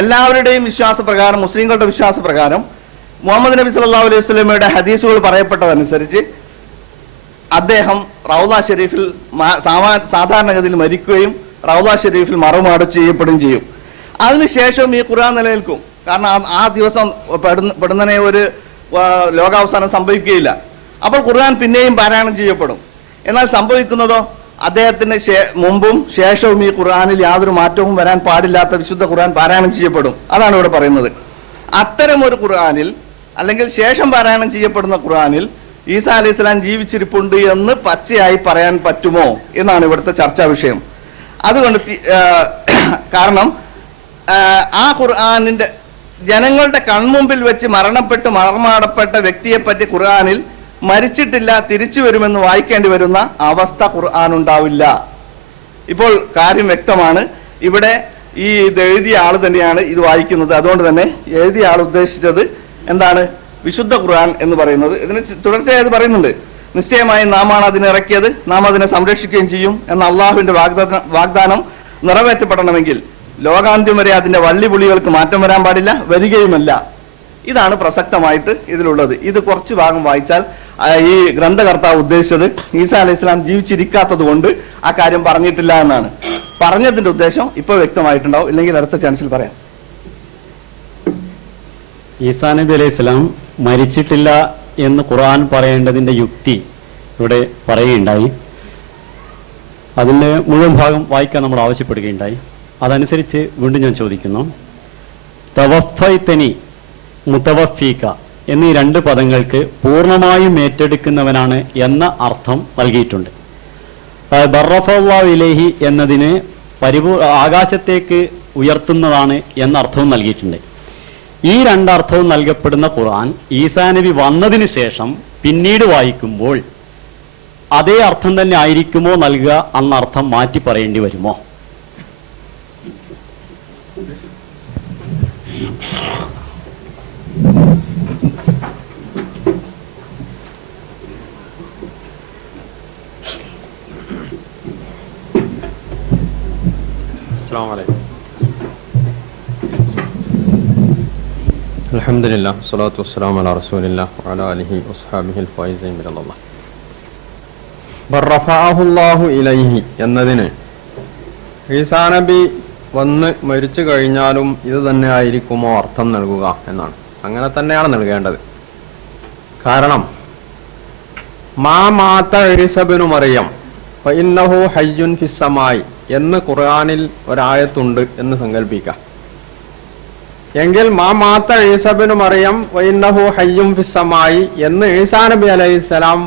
എല്ലാവരുടെയും വിശ്വാസപ്രകാരം, മുസ്ലിങ്ങളുടെ വിശ്വാസപ്രകാരം മുഹമ്മദ് നബി സല്ലല്ലാഹു അലൈഹി വസല്ലമയുടെ ഹദീസുകൾ പറയപ്പെട്ടതനുസരിച്ച് അദ്ദേഹം റൗള ഷെരീഫിൽ സാധാരണഗതിയിൽ മരിക്കുകയും റൗള ഷെരീഫിൽ മറമാട് ചെയ്യപ്പെടുകയും ചെയ്യും. അതിനുശേഷം ഈ ഖുർആൻ നിലനിൽക്കും. കാരണം ആ ദിവസം പെടുന്നതിനെ ഒരു ലോകാവസാനം സംഭവിക്കുകയില്ല. അപ്പോൾ ഖുർആൻ പിന്നെയും പാരായണം ചെയ്യപ്പെടും. എന്നാൽ സംഭവിക്കുന്നതോ അദ്ദേഹത്തിന് മുമ്പും ശേഷവും ഈ ഖുർആനിൽ യാതൊരു മാറ്റവും വരാൻ പാടില്ലാത്ത വിശുദ്ധ ഖുർആൻ പാരായണം ചെയ്യപ്പെടും. അതാണ് ഇവിടെ പറയുന്നത്. അത്തരം ഒരു ഖുർആനിൽ അല്ലെങ്കിൽ ശേഷം പാരായണം ചെയ്യപ്പെടുന്ന ഖുർആനിൽ ഈസാ അലൈഹി സ്വലാം ജീവിച്ചിരിപ്പുണ്ട് എന്ന് പച്ചയായി പറയാൻ പറ്റുമോ എന്നാണ് ഇവിടുത്തെ ചർച്ചാ വിഷയം. അതുകൊണ്ട് കാരണം ആ ഖുർആനിന്റെ ജനങ്ങളുടെ കൺമുമ്പിൽ വെച്ച് മരണമാടപ്പെട്ട വ്യക്തിയെപ്പറ്റി ഖുർആനിൽ മരിച്ചിട്ടില്ല, തിരിച്ചു വരുമെന്ന് വായിക്കേണ്ടി വരുന്ന അവസ്ഥ ഖുർആൻ ഉണ്ടാവില്ല. ഇപ്പോൾ കാര്യം വ്യക്തമാണ്. ഇവിടെ ഇത് എഴുതിയ ആൾ തന്നെയാണ് ഇത് വായിക്കുന്നത്. അതുകൊണ്ട് തന്നെ എഴുതിയ ആൾ ഉദ്ദേശിച്ചത് എന്താണ്? വിശുദ്ധ ഖുർആൻ എന്ന് പറയുന്നത്. ഇതിന് തുടർച്ചയായി പറയുന്നുണ്ട്, നിശ്ചയമായും നാമാണ് അതിനെ ഇറക്കിയത്, നാം അതിനെ സംരക്ഷിക്കുകയും ചെയ്യും എന്ന അള്ളാഹുവിന്റെ വാഗ്ദാനം നിറവേറ്റപ്പെടണമെങ്കിൽ ലോകാന്ത്യം വരെ അതിന്റെ വള്ളിപുളികൾക്ക് മാറ്റം വരാൻ പാടില്ല, വരികയുമല്ല. ഇതാണ് പ്രസക്തമായിട്ട് ഇതിലുള്ളത്. ഇത് കുറച്ച് ഭാഗം വായിച്ചാൽ ഈ ഗ്രന്ഥകർത്താവ് ഉദ്ദേശിച്ചത് ഈസാ അലൈഹി സ്വലാം ജീവിച്ചിരിക്കാത്തത് കൊണ്ട് ആ കാര്യം പറഞ്ഞിട്ടില്ല എന്നാണ്. പറഞ്ഞതിന്റെ ഉദ്ദേശം ഇപ്പൊ വ്യക്തമായിട്ടുണ്ടാവും, ഇല്ലെങ്കിൽ അടുത്ത ചാൻസിൽ പറയാം. ഈസാ നബി അലൈഹി സ്വലാം മരിച്ചിട്ടില്ല എന്ന് ഖുർആൻ പറയേണ്ടതിന്റെ യുക്തി ഇവിടെ പറയുകയുണ്ടായി. അതിന്റെ മുഴുവൻ ഭാഗം വായിക്കാൻ നമ്മൾ ആവശ്യപ്പെടുകയുണ്ടായി. അതനുസരിച്ച് വീണ്ടും ഞാൻ ചോദിക്കുന്നു, തവഫൈതനി മുതവഫീക എന്നീ 2 പദങ്ങൾക്ക് പൂർണ്ണമായും ഏറ്റെടുക്കുന്നവനാണ് എന്ന അർത്ഥം നൽകിയിട്ടുണ്ട്. ബറഫല്ലാഹു ഇലൈഹി എന്നതിന് ആകാശത്തേക്ക് ഉയർത്തുന്നതാണ് എന്ന അർത്ഥവും നൽകിയിട്ടുണ്ട്. ഈ 2 അർത്ഥവും നൽകപ്പെടുന്ന ഖുർആൻ ഈസാ നബി വന്നതിന് ശേഷം പിന്നീട് വായിക്കുമ്പോൾ അതേ അർത്ഥം തന്നെ ആയിരിക്കുമോ നൽകുക എന്ന അർത്ഥം മാറ്റി പറയേണ്ടി വരുമോ? അൽഹംദുലില്ലാ സ്വലാത്തു വസ്സലാമു അലാ റസൂലില്ലാ വഅലാ ആലിഹി വസ്ഹാബിഹിൽ ഫൈസീൻ ബിറല്ലാഹ്. ബറഫഅഹുല്ലാഹു ഇലൈഹി എന്നതിന് ഈസാ നബി വന്ന് മരിച്ചു കഴിഞ്ഞാലും ഇത് തന്നെ ആയിരിക്കുമോ അർത്ഥം നൽകുക എന്നാണ്. അങ്ങനെ തന്നെയാണ് നൽകേണ്ടത്. കാരണം മാ മാത ഈസാ ഇബ്നു മറിയം ഫഇന്നഹു ഹയ്യുൻ ഫിസ്സമായി എന്ന് ഖുർആനിൽ ഒരായത്തുണ്ട് എന്ന് സങ്കല്പിക്കാം. എങ്കിൽ മാ മാത ഈസാ ഇബ്നു മറിയം വഇന്നഹു ഹയ്യുൻ ഫിസ്സമായി എന്ന് ഈസാ നബി അലൈഹിസ്സലാം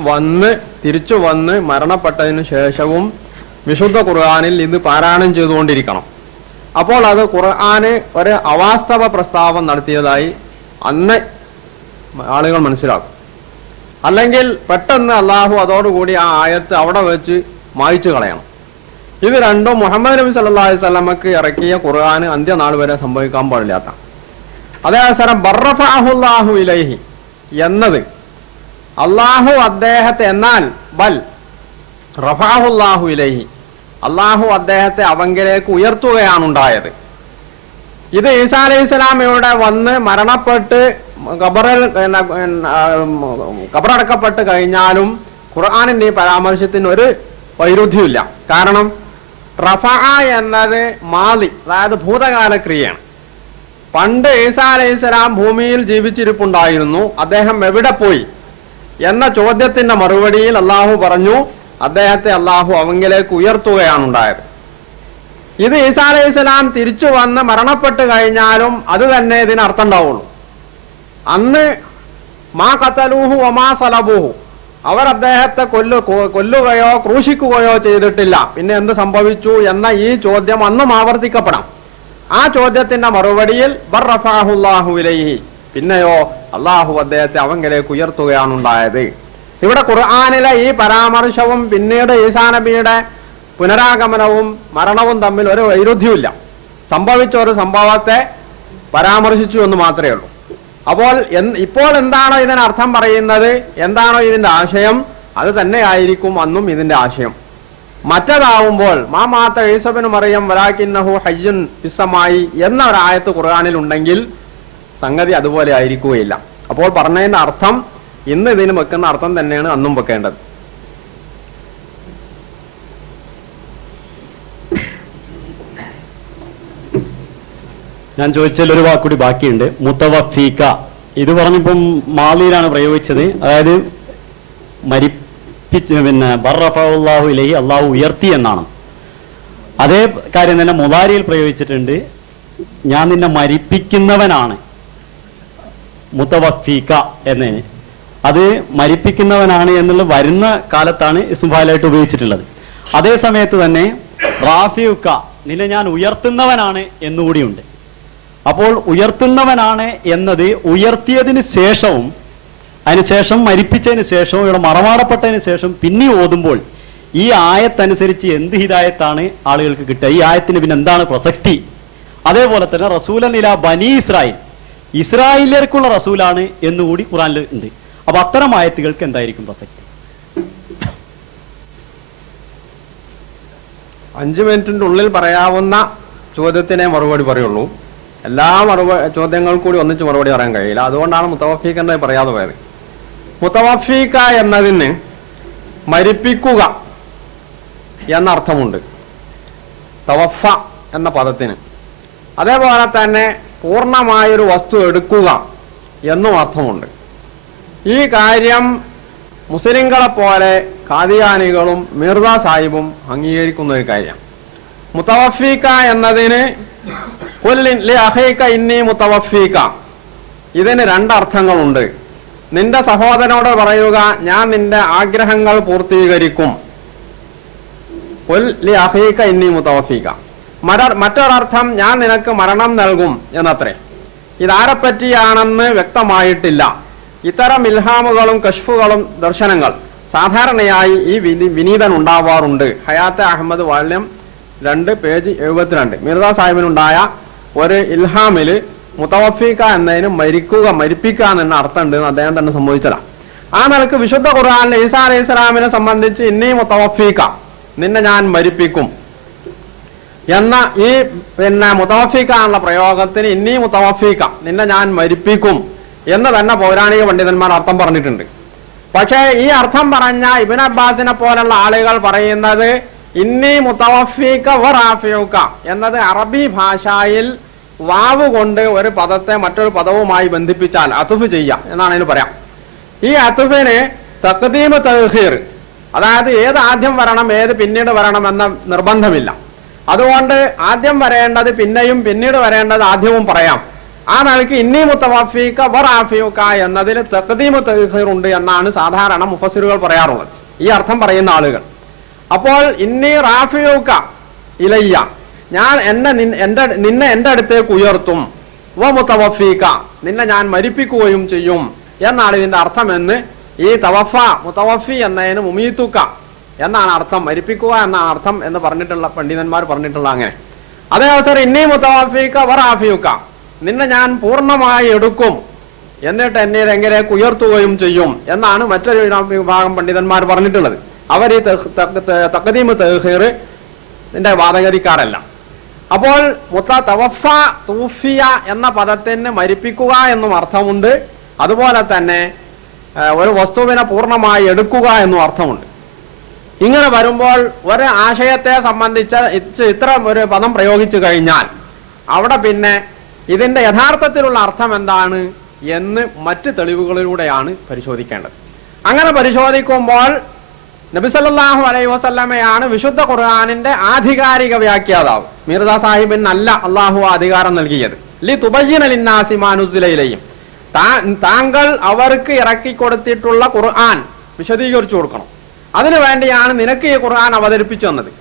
തിരിച്ചു വന്ന് മരണപ്പെട്ടതിനു ശേഷവും വിശുദ്ധ ഖുർആനിൽ ഇത് പാരായണം ചെയ്തുകൊണ്ടിരിക്കണം. അപ്പോൾ അത് ഖുർആന് ഒരു അവാസ്തവ പ്രസ്താവം നടത്തിയതായി അന്ന് ആളുകൾ മനസ്സിലാക്കും. അല്ലെങ്കിൽ പെട്ടെന്ന് അള്ളാഹു അതോടുകൂടി ആ ആയത്ത് അവിടെ വെച്ച് മായ്ച്ചു കളയണം. ഇത് രണ്ടും മുഹമ്മദ് നബി സല്ലല്ലാഹു അലൈഹി വസല്ലമക്ക് ഇറക്കിയ ഖുർആന് അന്ത്യനാൾ വരെ സംഭവിക്കാൻ പാടില്ലാത്ത. അതേസരം ബറഫഅഹുല്ലാഹു ഇലൈഹി എന്നത് അള്ളാഹു അദ്ദേഹത്തെ, എന്നാൽ ബൽ റഫഅഹുല്ലാഹു ഇലൈഹി അള്ളാഹു അദ്ദേഹത്തെ അവങ്കിലേക്ക് ഉയർത്തുകയാണ് ഉണ്ടായത്. ഇത് ഈസാ അലൈഹിസ്സലാം ഇവിടെ വന്ന് മരണപ്പെട്ട് ഖബറടക്കപ്പെട്ട് കഴിഞ്ഞാലും ഖുർആനിന്റെ ഈ പരാമർശത്തിന് ഒരു വൈരുദ്ധ്യമില്ല. കാരണം റഫഅ എന്നത് മാലി, അതായത് ഭൂതകാല ക്രിയയാണ്. പണ്ട് ഈസാ അലൈഹിസ്സലാം ഭൂമിയിൽ ജീവിച്ചിരിപ്പുണ്ടായിരുന്നു, അദ്ദേഹം എവിടെ പോയി എന്ന ചോദ്യത്തിന്റെ മറുപടിയിൽ അള്ളാഹു പറഞ്ഞു അദ്ദേഹത്തെ അള്ളാഹു അവങ്കിലേക്ക് ഉയർത്തുകയാണ് ഉണ്ടായത്. ഇത് ഈസാ അലൈഹിസ്സലാം തിരിച്ചു വന്ന് മരണപ്പെട്ട് കഴിഞ്ഞാലും അത് തന്നെ ഇതിന് അർത്ഥം ഉണ്ടാവുള്ളൂ. അന്ന് മാ ഖതലൂഹു വമാ സലബൂഹു, അവർ അദ്ദേഹത്തെ കൊല്ലുകയോ ക്രൂശിക്കുകയോ ചെയ്തിട്ടില്ല, പിന്നെ എന്ത് സംഭവിച്ചു എന്ന ഈ ചോദ്യം അന്നും ആവർത്തിക്കപ്പെടാം. ആ ചോദ്യത്തിന്റെ മറുപടിയിൽ ബർ റഫഅഹുല്ലാഹു ഇലൈഹി, പിന്നെയോ അള്ളാഹു അദ്ദേഹത്തെ അവങ്കിലേക്ക് ഉയർത്തുകയാണ് ഉണ്ടായത്. ഇവിടെ ഖുർആനിലെ ഈ പരാമർശവും പിന്നീട് ഈസാ നബിയുടെ പുനരാഗമനവും മരണവും തമ്മിൽ ഒരു വൈരുദ്ധ്യമില്ല. സംഭവിച്ച ഒരു സംഭവത്തെ പരാമർശിച്ചു എന്ന് മാത്രമേ ഉള്ളൂ. അപ്പോൾ ഇപ്പോൾ എന്താണോ ഇതിനർത്ഥം പറയുന്നത്, എന്താണോ ഇതിന്റെ ആശയം, അത് തന്നെയായിരിക്കും അന്നും ഇതിന്റെ ആശയം. മറ്റതാവുമ്പോൾ മാ മാത ഈസ ഇബ്നു മറിയം വലാകിന്നഹു ഹയ്യുൻ ഫിസ്സമായി എന്ന ഒരു ആയത്ത് ഖുർആനിൽ ഉണ്ടെങ്കിൽ സംഗതി അതുപോലെ ആയിരിക്കുകയില്ല. അപ്പോൾ പറഞ്ഞതിന്റെ അർത്ഥം ഇന്ന് ഇതിന് വെക്കുന്ന അർത്ഥം തന്നെയാണ് അന്നും വെക്കേണ്ടത്. ഞാൻ ചോദിച്ചതിൽ ഒരു വാക്കുകൂടി ബാക്കിയുണ്ട്. മുത്തവഫീക, ഇത് പറഞ്ഞിപ്പം മാളിയിലാണ് പ്രയോഗിച്ചത്. അതായത് പിന്നെ ബർറഫഅല്ലാഹു ഇലൈഹി, അള്ളാഹു ഉയർത്തി എന്നാണ്. അതേ കാര്യം തന്നെ മുദാരിയിൽ പ്രയോഗിച്ചിട്ടുണ്ട്. ഞാൻ നിന്നെ മരിപ്പിക്കുന്നവനാണ് മുത്തവഫീക എന്നതിന്. അത് മരിപ്പിക്കുന്നവനാണ് എന്നുള്ള വരുന്ന കാലത്താണ് ഇസ്മുഫാലായിട്ട് ഉപയോഗിച്ചിട്ടുള്ളത്. അതേ സമയത്ത് തന്നെ റാഫിയുക്ക, നിന്നെ ഞാൻ ഉയർത്തുന്നവനാണ് എന്നുകൂടിയുണ്ട്. അപ്പോൾ ഉയർത്തുന്നവനാണ് എന്നത് ഉയർത്തിയതിന് ശേഷവും അതിനുശേഷം മരിപ്പിച്ചതിന് ശേഷവും ഇവിടെ മറമാടപ്പെട്ടതിന് ശേഷം പിന്നെ ഓതുമ്പോൾ ഈ ആയത്തനുസരിച്ച് എന്ത് ഹിദായത്താണ് ആളുകൾക്ക് കിട്ടുക, ഈ ആയത്തിന് പിന്നെ എന്താണ് പ്രസക്തി? അതേപോലെ തന്നെ റസൂലൻ ഇലാ ബനി ഇസ്രായേൽ, ഇസ്രായേലിയർക്കുള്ള റസൂലാണ് എന്നുകൂടി ഖുറാനിൽ ഉണ്ട്. അപ്പൊ അത്തരം ആയത്തുകൾക്ക് എന്തായിരിക്കും പ്രസക്തി? 5 മിനിറ്റിന്റെ ഉള്ളിൽ പറയാവുന്ന ചോദ്യത്തിനെ മറുപടി പറയുള്ളൂ. എല്ലാ ചോദ്യങ്ങൾ കൂടി ഒന്നിച്ച് മറുപടി പറയാൻ കഴിയില്ല. അതുകൊണ്ടാണ് മുത്തവഫീഖ എന്ന് പറയാതെ പോയത്. മുത്തവഫീഖ എന്നതിന് മരിപ്പിക്കുക എന്നർത്ഥമുണ്ട്, തവഫ എന്ന പദത്തിന്. അതേപോലെ തന്നെ പൂർണ്ണമായൊരു വസ്തു എടുക്കുക എന്നും അർത്ഥമുണ്ട്. ഈ കാര്യം മുസ്ലിങ്ങളെ പോലെ ഖാദിയാനികളും മിർസ സാഹിബും അംഗീകരിക്കുന്ന ഒരു കാര്യം. മുത്തവഫീഖ എന്നതിന് ഇന്നി മുത്തവഫീക, ഇതിന് 2 അർത്ഥങ്ങളുണ്ട്. നിന്റെ സഹോദരനോട് പറയുക, ഞാൻ നിന്റെ ആഗ്രഹങ്ങൾ പൂർത്തീകരിക്കും. ഇന്നി മുത്തവഫീക. മറ്റൊരർത്ഥം ഞാൻ നിനക്ക് മരണം നൽകും എന്നത്രേ. ഇതാരെപ്പറ്റിയാണെന്ന് വ്യക്തമായിട്ടില്ല. ഇത്തരം ഇൽഹാമുകളും കശ്ഫുകളും ദർശനങ്ങൾ സാധാരണയായി ഈ വിനീതൻ ഉണ്ടാവാറുണ്ട്. ഹയാത്തെ അഹമ്മദ് വാല്യം 2 പേജ് 72 മിർസ സാഹിബിനുണ്ടായ ഒരു ഇൽഹാമില് മുത്തവഫീഖ എന്നതിന് മരിപ്പിക്കുക എന്ന അർത്ഥമുണ്ട് എന്ന് അദ്ദേഹം തന്നെ സംഭവിച്ചതാണ്. ആ നിലക്ക് വിശുദ്ധ ഖുർആനിൽ ഈസാ അലൈഹി സ്വലാമിനെ സംബന്ധിച്ച് ഇന്നി മുത്തവഫീഖ, നിന്നെ ഞാൻ മരിപ്പിക്കും എന്ന ഈ മുത്തവഫീഖ എന്നുള്ള പ്രയോഗത്തിന് ഇന്നി മുത്തവഫീഖ, നിന്നെ ഞാൻ മരിപ്പിക്കും എന്ന് തന്നെ പൗരാണിക പണ്ഡിതന്മാർ അർത്ഥം പറഞ്ഞിട്ടുണ്ട്. പക്ഷേ ഈ അർത്ഥം പറഞ്ഞ ഇബ്നു അബ്ബാസിനെ പോലുള്ള ആളുകൾ പറയുന്നത് ഇന്നി മുത്തവഫീക വറാഫിയുക എന്നത് അറബി ഭാഷയിൽ വാവ് കൊണ്ട് ഒരു പദത്തെ മറ്റൊരു പദവുമായി ബന്ധിപ്പിച്ചാൽ അത്ഫ് ചെയ്യാം എന്നാണ് അതിന് പറയാം. ഈ അത്ഫിന് തഖ്ദീം തഅഖീർ, അതായത് ഏത് ആദ്യം വരണം ഏത് പിന്നീട് വരണം എന്ന നിർബന്ധമില്ല. അതുകൊണ്ട് ആദ്യം വരേണ്ടത് പിന്നെയും പിന്നീട് വരേണ്ടത് ആദ്യവും പറയാം. ആ നിലയ്ക്ക് ഇന്നി മുത്തവഫീക വറാഫിയുക എന്നതിന് തഖ്ദീം തഅഖീർ ഉണ്ട് എന്നാണ് സാധാരണ മുഫസ്സിറുകൾ പറയാറുള്ളത്, ഈ അർത്ഥം പറയുന്ന ആളുകൾ. അപ്പോൾ ഇന്നി റാഫിയുക ഇലയ്യ, ഞാൻ നിന്നെ എന്റെ അടുത്തേക്ക് ഉയർത്തും, വ മുത്തവഫീക, നിന്നെ ഞാൻ മരിപ്പിക്കുകയും ചെയ്യും എന്നാണ് ഇതിന്റെ അർത്ഥമെന്ന് ഈ തവഫ മുത്തവഫി എന്നതിന് മുമീത്തുക്ക എന്നാണ് അർത്ഥം, മരിപ്പിക്കുക എന്നാണ് അർത്ഥം എന്ന് പറഞ്ഞിട്ടുള്ള പണ്ഡിതന്മാർ പറഞ്ഞിട്ടുള്ള അങ്ങനെ. അതേ അവസരം ഇന്നി മുത്തവഫീക വറാഫിയുക, നിന്നെ ഞാൻ പൂർണ്ണമായി എടുക്കും എന്നിട്ട് എന്നെ എങ്ങനെയൊക്കെ ഉയർത്തുകയും ചെയ്യും എന്നാണ് മറ്റൊരു വിഭാഗം പണ്ഡിതന്മാർ പറഞ്ഞിട്ടുള്ളത്. അവർ ഈ തഖ്ദീം തഅഖീർ ഇതിന്റെ വാദഗതിക്കാരല്ല. അപ്പോൾ തവഫ തൂഫിയ എന്ന പദത്തിന് മരിപ്പിക്കുക എന്നും അർത്ഥമുണ്ട്. അതുപോലെ തന്നെ ഒരു വസ്തുവിനെ പൂർണ്ണമായി എടുക്കുക എന്നും അർത്ഥമുണ്ട്. ഇങ്ങനെ വരുമ്പോൾ ഒരു ആശയത്തെ സംബന്ധിച്ച് ഇത്തരം ഒരു പദം പ്രയോഗിച്ചു കഴിഞ്ഞാൽ അവിടെ പിന്നെ ഇതിന്റെ യഥാർത്ഥത്തിലുള്ള അർത്ഥം എന്താണ് എന്ന് മറ്റ് തെളിവുകളിലൂടെയാണ് പരിശോധിക്കേണ്ടത്. അങ്ങനെ പരിശോധിക്കുമ്പോൾ നബി സല്ലല്ലാഹു അലൈഹി വസല്ലമയാണ് വിശുദ്ധ ഖുർആനിന്റെ ആധികാരിക വ്യാഖ്യാതാവ്. മിർസ സാഹിബിനല്ല അള്ളാഹു അധികാരം നൽകിയത്. ലി തുബയ്യിന ലിന്നാസി മാ നുസില ഇലൈഹിം, താങ്കൾ അവർക്ക് ഇറക്കി കൊടുത്തിട്ടുള്ള ഖുർആൻ വിശദീകരിച്ചു കൊടുക്കണം. അതിനു വേണ്ടിയാണ് നിനക്ക് ഈ ഖുർആൻ അവതരിപ്പിച്ചു തന്നത്.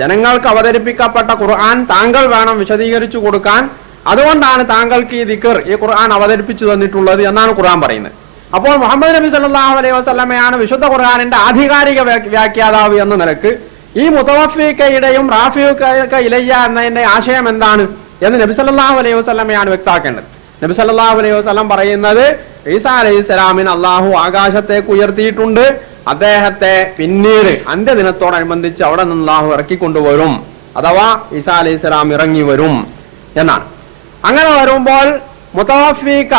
ജനങ്ങൾക്ക് അവതരിപ്പിക്കപ്പെട്ട ഖുർആൻ താങ്കൾ വേണം വിശദീകരിച്ചു കൊടുക്കാൻ. അതുകൊണ്ടാണ് താങ്കൾക്ക് ഈ ദിക്ർ, ഈ ഖുർആൻ അവതരിപ്പിച്ചു തന്നിട്ടുള്ളത് എന്നാണ് ഖുർആൻ പറയുന്നത്. അപ്പോൾ മുഹമ്മദ് നബി സല്ലല്ലാഹു അലൈഹി വസല്ലമയാണ് വിശുദ്ധ ഖുർആനിന്റെ ആധികാരിക വ്യാഖ്യാതാവ് എന്ന നിലക്ക് ഈ മുതവഫിക്കയുടെയും റാഫിയുക ഇലയ്യ എന്നതിന്റെ ആശയം എന്താണ് എന്ന് നബി സല്ലല്ലാഹു അലൈഹി വസല്ലമയാണ് വ്യക്തമാക്കേണ്ടത്. നബി സല്ലല്ലാഹു അലൈഹി വസല്ലം പറയുന്നത് ഈസാ അലൈഹിസ്സലാമിന് അള്ളാഹു ആകാശത്തേക്ക് ഉയർത്തിയിട്ടുണ്ട്, അദ്ദേഹത്തെ പിന്നീട് അന്ത്യദിനത്തോടനുബന്ധിച്ച് അവിടെ നിന്ന് അള്ളാഹു ഇറക്കിക്കൊണ്ടുവരും, അഥവാ ഈസാ അലൈഹിസ്സലാം ഇറങ്ങി വരും എന്നാണ്. അങ്ങനെ വരുമ്പോൾ മുതവഫീക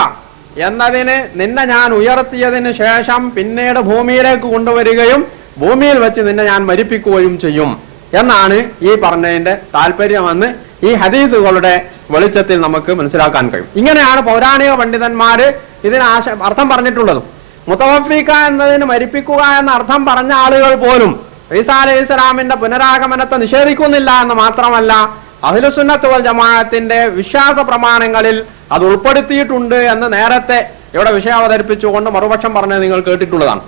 എന്നതിന് നിന്നെ ഞാൻ ഉയർത്തിയതിന് ശേഷം പിന്നീട് ഭൂമിയിലേക്ക് കൊണ്ടുവരികയും ഭൂമിയിൽ വെച്ച് നിന്നെ ഞാൻ മരിപ്പിക്കുകയും ചെയ്യും എന്നാണ് ഈ പറഞ്ഞതിന്റെ താല്പര്യമെന്ന് ഈ ഹദീസുകളുടെ വെളിച്ചത്തിൽ നമുക്ക് മനസ്സിലാക്കാൻ കഴിയും. ഇങ്ങനെയാണ് പൗരാണിക പണ്ഡിതന്മാര് ഇതിന് അർത്ഥം പറഞ്ഞിട്ടുള്ളതും. മുതവഫീക എന്നതിന് മരിപ്പിക്കുക എന്ന അർത്ഥം പറഞ്ഞ ആളുകൾ പോലും ഈസാ അലൈഹി സ്വലാമിന്റെ പുനരാഗമനത്തെ നിഷേധിക്കുന്നില്ല എന്ന് മാത്രമല്ല, അഹ്ലുസുന്നത്ത് വൽ ജമാഅത്തിന്റെ വിശ്വാസ പ്രമാണങ്ങളിൽ അത് ഉൾപ്പെടുത്തിയിട്ടുണ്ട് എന്ന് നേരത്തെ ഇവിടെ വിഷയം അവതരിപ്പിച്ചുകൊണ്ട് മറുപക്ഷം പറഞ്ഞത് നിങ്ങൾ കേട്ടിട്ടുള്ളതാണ്.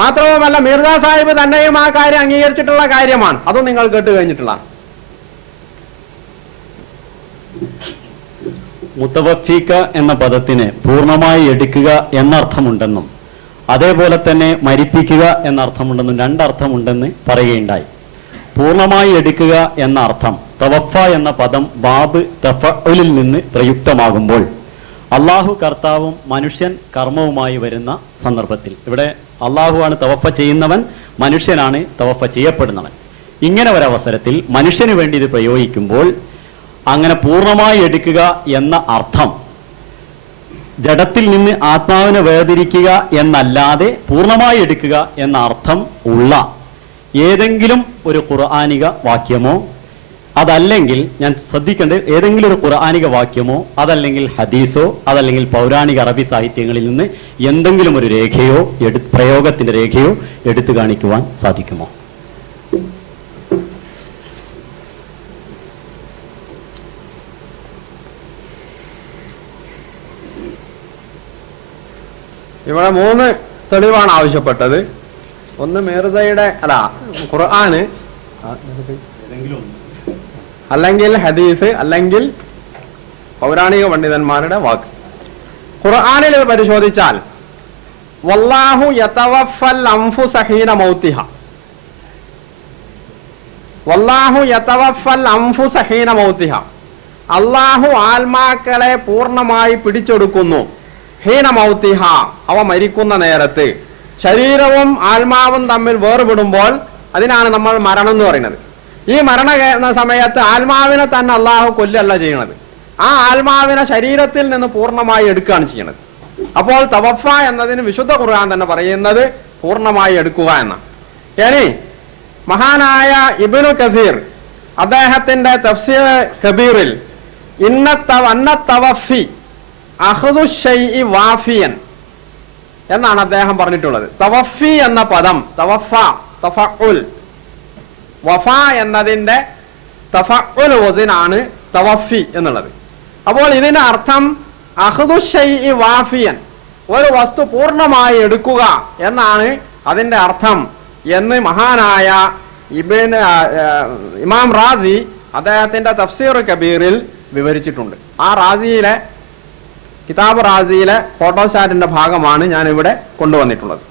മാത്രവുമല്ല മിർസ സാഹിബ് തന്നെയും ആ കാര്യം അംഗീകരിച്ചിട്ടുള്ള കാര്യമാണ്, അതും നിങ്ങൾ കേട്ട് കഴിഞ്ഞിട്ടുള്ളതാണ്. മുതവഫീക എന്ന പദത്തിന് പൂർണ്ണമായി എടുക്കുക എന്നർത്ഥമുണ്ടെന്നും അതേപോലെ തന്നെ മരിപ്പിക്കുക എന്ന അർത്ഥമുണ്ടെന്നും രണ്ടർത്ഥമുണ്ടെന്ന് പറയുകയുണ്ടായി. പൂർണ്ണമായി എടുക്കുക എന്ന അർത്ഥം തവഫ എന്ന പദം ബാബ് തഫഉലിൽ നിന്ന് പ്രയുക്തമാകുമ്പോൾ അള്ളാഹു കർത്താവും മനുഷ്യൻ കർമ്മവുമായി വരുന്ന സന്ദർഭത്തിൽ, ഇവിടെ അള്ളാഹുവാണ് തവഫ ചെയ്യുന്നവൻ, മനുഷ്യനാണ് തവഫ ചെയ്യപ്പെടുന്നവൻ. ഇങ്ങനെ ഒരവസരത്തിൽ മനുഷ്യന് വേണ്ടി ഇത് പ്രയോഗിക്കുമ്പോൾ അങ്ങനെ പൂർണ്ണമായി എടുക്കുക എന്ന അർത്ഥം ജഡത്തിൽ നിന്ന് ആത്മാവിനെ വേർതിരിക്കുക എന്നല്ലാതെ പൂർണ്ണമായി എടുക്കുക എന്ന അർത്ഥം ഉള്ള ഏതെങ്കിലും ഒരു ഖുർആനിക വാക്യമോ അതല്ലെങ്കിൽ, ഞാൻ ശ്രദ്ധിക്കേണ്ടത്, ഏതെങ്കിലും ഒരു ഖുർആനിക വാക്യമോ അതല്ലെങ്കിൽ ഹദീസോ അതല്ലെങ്കിൽ പൗരാണിക അറബി സാഹിത്യങ്ങളിൽ നിന്ന് എന്തെങ്കിലും ഒരു രേഖയോ പ്രയോഗത്തിന്റെ രേഖയോ എടുത്തു കാണിക്കുവാൻ സാധിക്കുമോ? ഇവിടെ 3 തെളിവാണ് ആവശ്യപ്പെട്ടത്. ഒന്ന് മിർസയുടെ ഖുർആന്, അല്ലെങ്കിൽ ഹദീസ്, അല്ലെങ്കിൽ പൗരാണിക പണ്ഡിതന്മാരുടെ വാക്ക്. ഖുർആനിൽ പരിശോധിച്ചാൽ വല്ലാഹു യതവഫൽ അൻഫുസ ഹീന മൗതിഹ, വല്ലാഹു യതവഫൽ അൻഫുസ ഹീന മൗതിഹ, അല്ലാഹു ആത്മാക്കളെ പൂർണ്ണമായി പിടിച്ചെടുക്കുന്നു. ഹീന മൗതിഹ, അവ മരിക്കുന്ന നേരത്ത്. ശരീരവും ആത്മാവും തമ്മിൽ വേർപെടുമ്പോൾ അതിനാണ് നമ്മൾ മരണം എന്ന് പറയുന്നത്. ഈ മരണ സമയത്ത് ആത്മാവിനെ തന്നെ അള്ളാഹു കൊല്ലല്ല ചെയ്യണത്, ആ ആത്മാവിനെ ശരീരത്തിൽ നിന്ന് പൂർണ്ണമായി എടുക്കുകയാണ് ചെയ്യണത്. അപ്പോൾ തവഫ എന്നതിന് വിശുദ്ധ ഖുർആൻ തന്നെ പറയുന്നത് പൂർണ്ണമായി എടുക്കുക എന്നാണ്. ഇനി മഹാനായ ഇബ്നു കസീർ അദ്ദേഹത്തിന്റെ തഫ്സീർ കബീറിൽ തവഫി അഖ്ദു ശൈഇ വാഫിയൻ എന്നാണ് അദ്ദേഹം പറഞ്ഞിട്ടുള്ളത്. തവഫി എന്ന പദം തവഫ തഫഉൽ, വഫ എന്നതിന്റെ തഫഉൽ വസിനാണ് തവഫി എന്നുള്ളത്. അപ്പോൾ ഇതിന്റെ അർത്ഥം അഖ്ദു ശൈഇ വാഫിയൻ, ഒരു വസ്തു പൂർണ്ണമായി എടുക്കുക എന്നാണ് അതിന്റെ അർത്ഥം എന്ന് മഹാനായ ഇമാം റാസി അദ്ദേഹത്തിന്റെ തഫ്സീർ കബീറിൽ വിവരിച്ചിട്ടുണ്ട്. ആ റാസിയിലെ കിതാബ് റാസിയിലെ ഫോട്ടോസ്റ്റാറ്റിന്റെ ഭാഗമാണ് ഞാൻ ഇവിടെ കൊണ്ടുവന്നിട്ടുള്ളത്.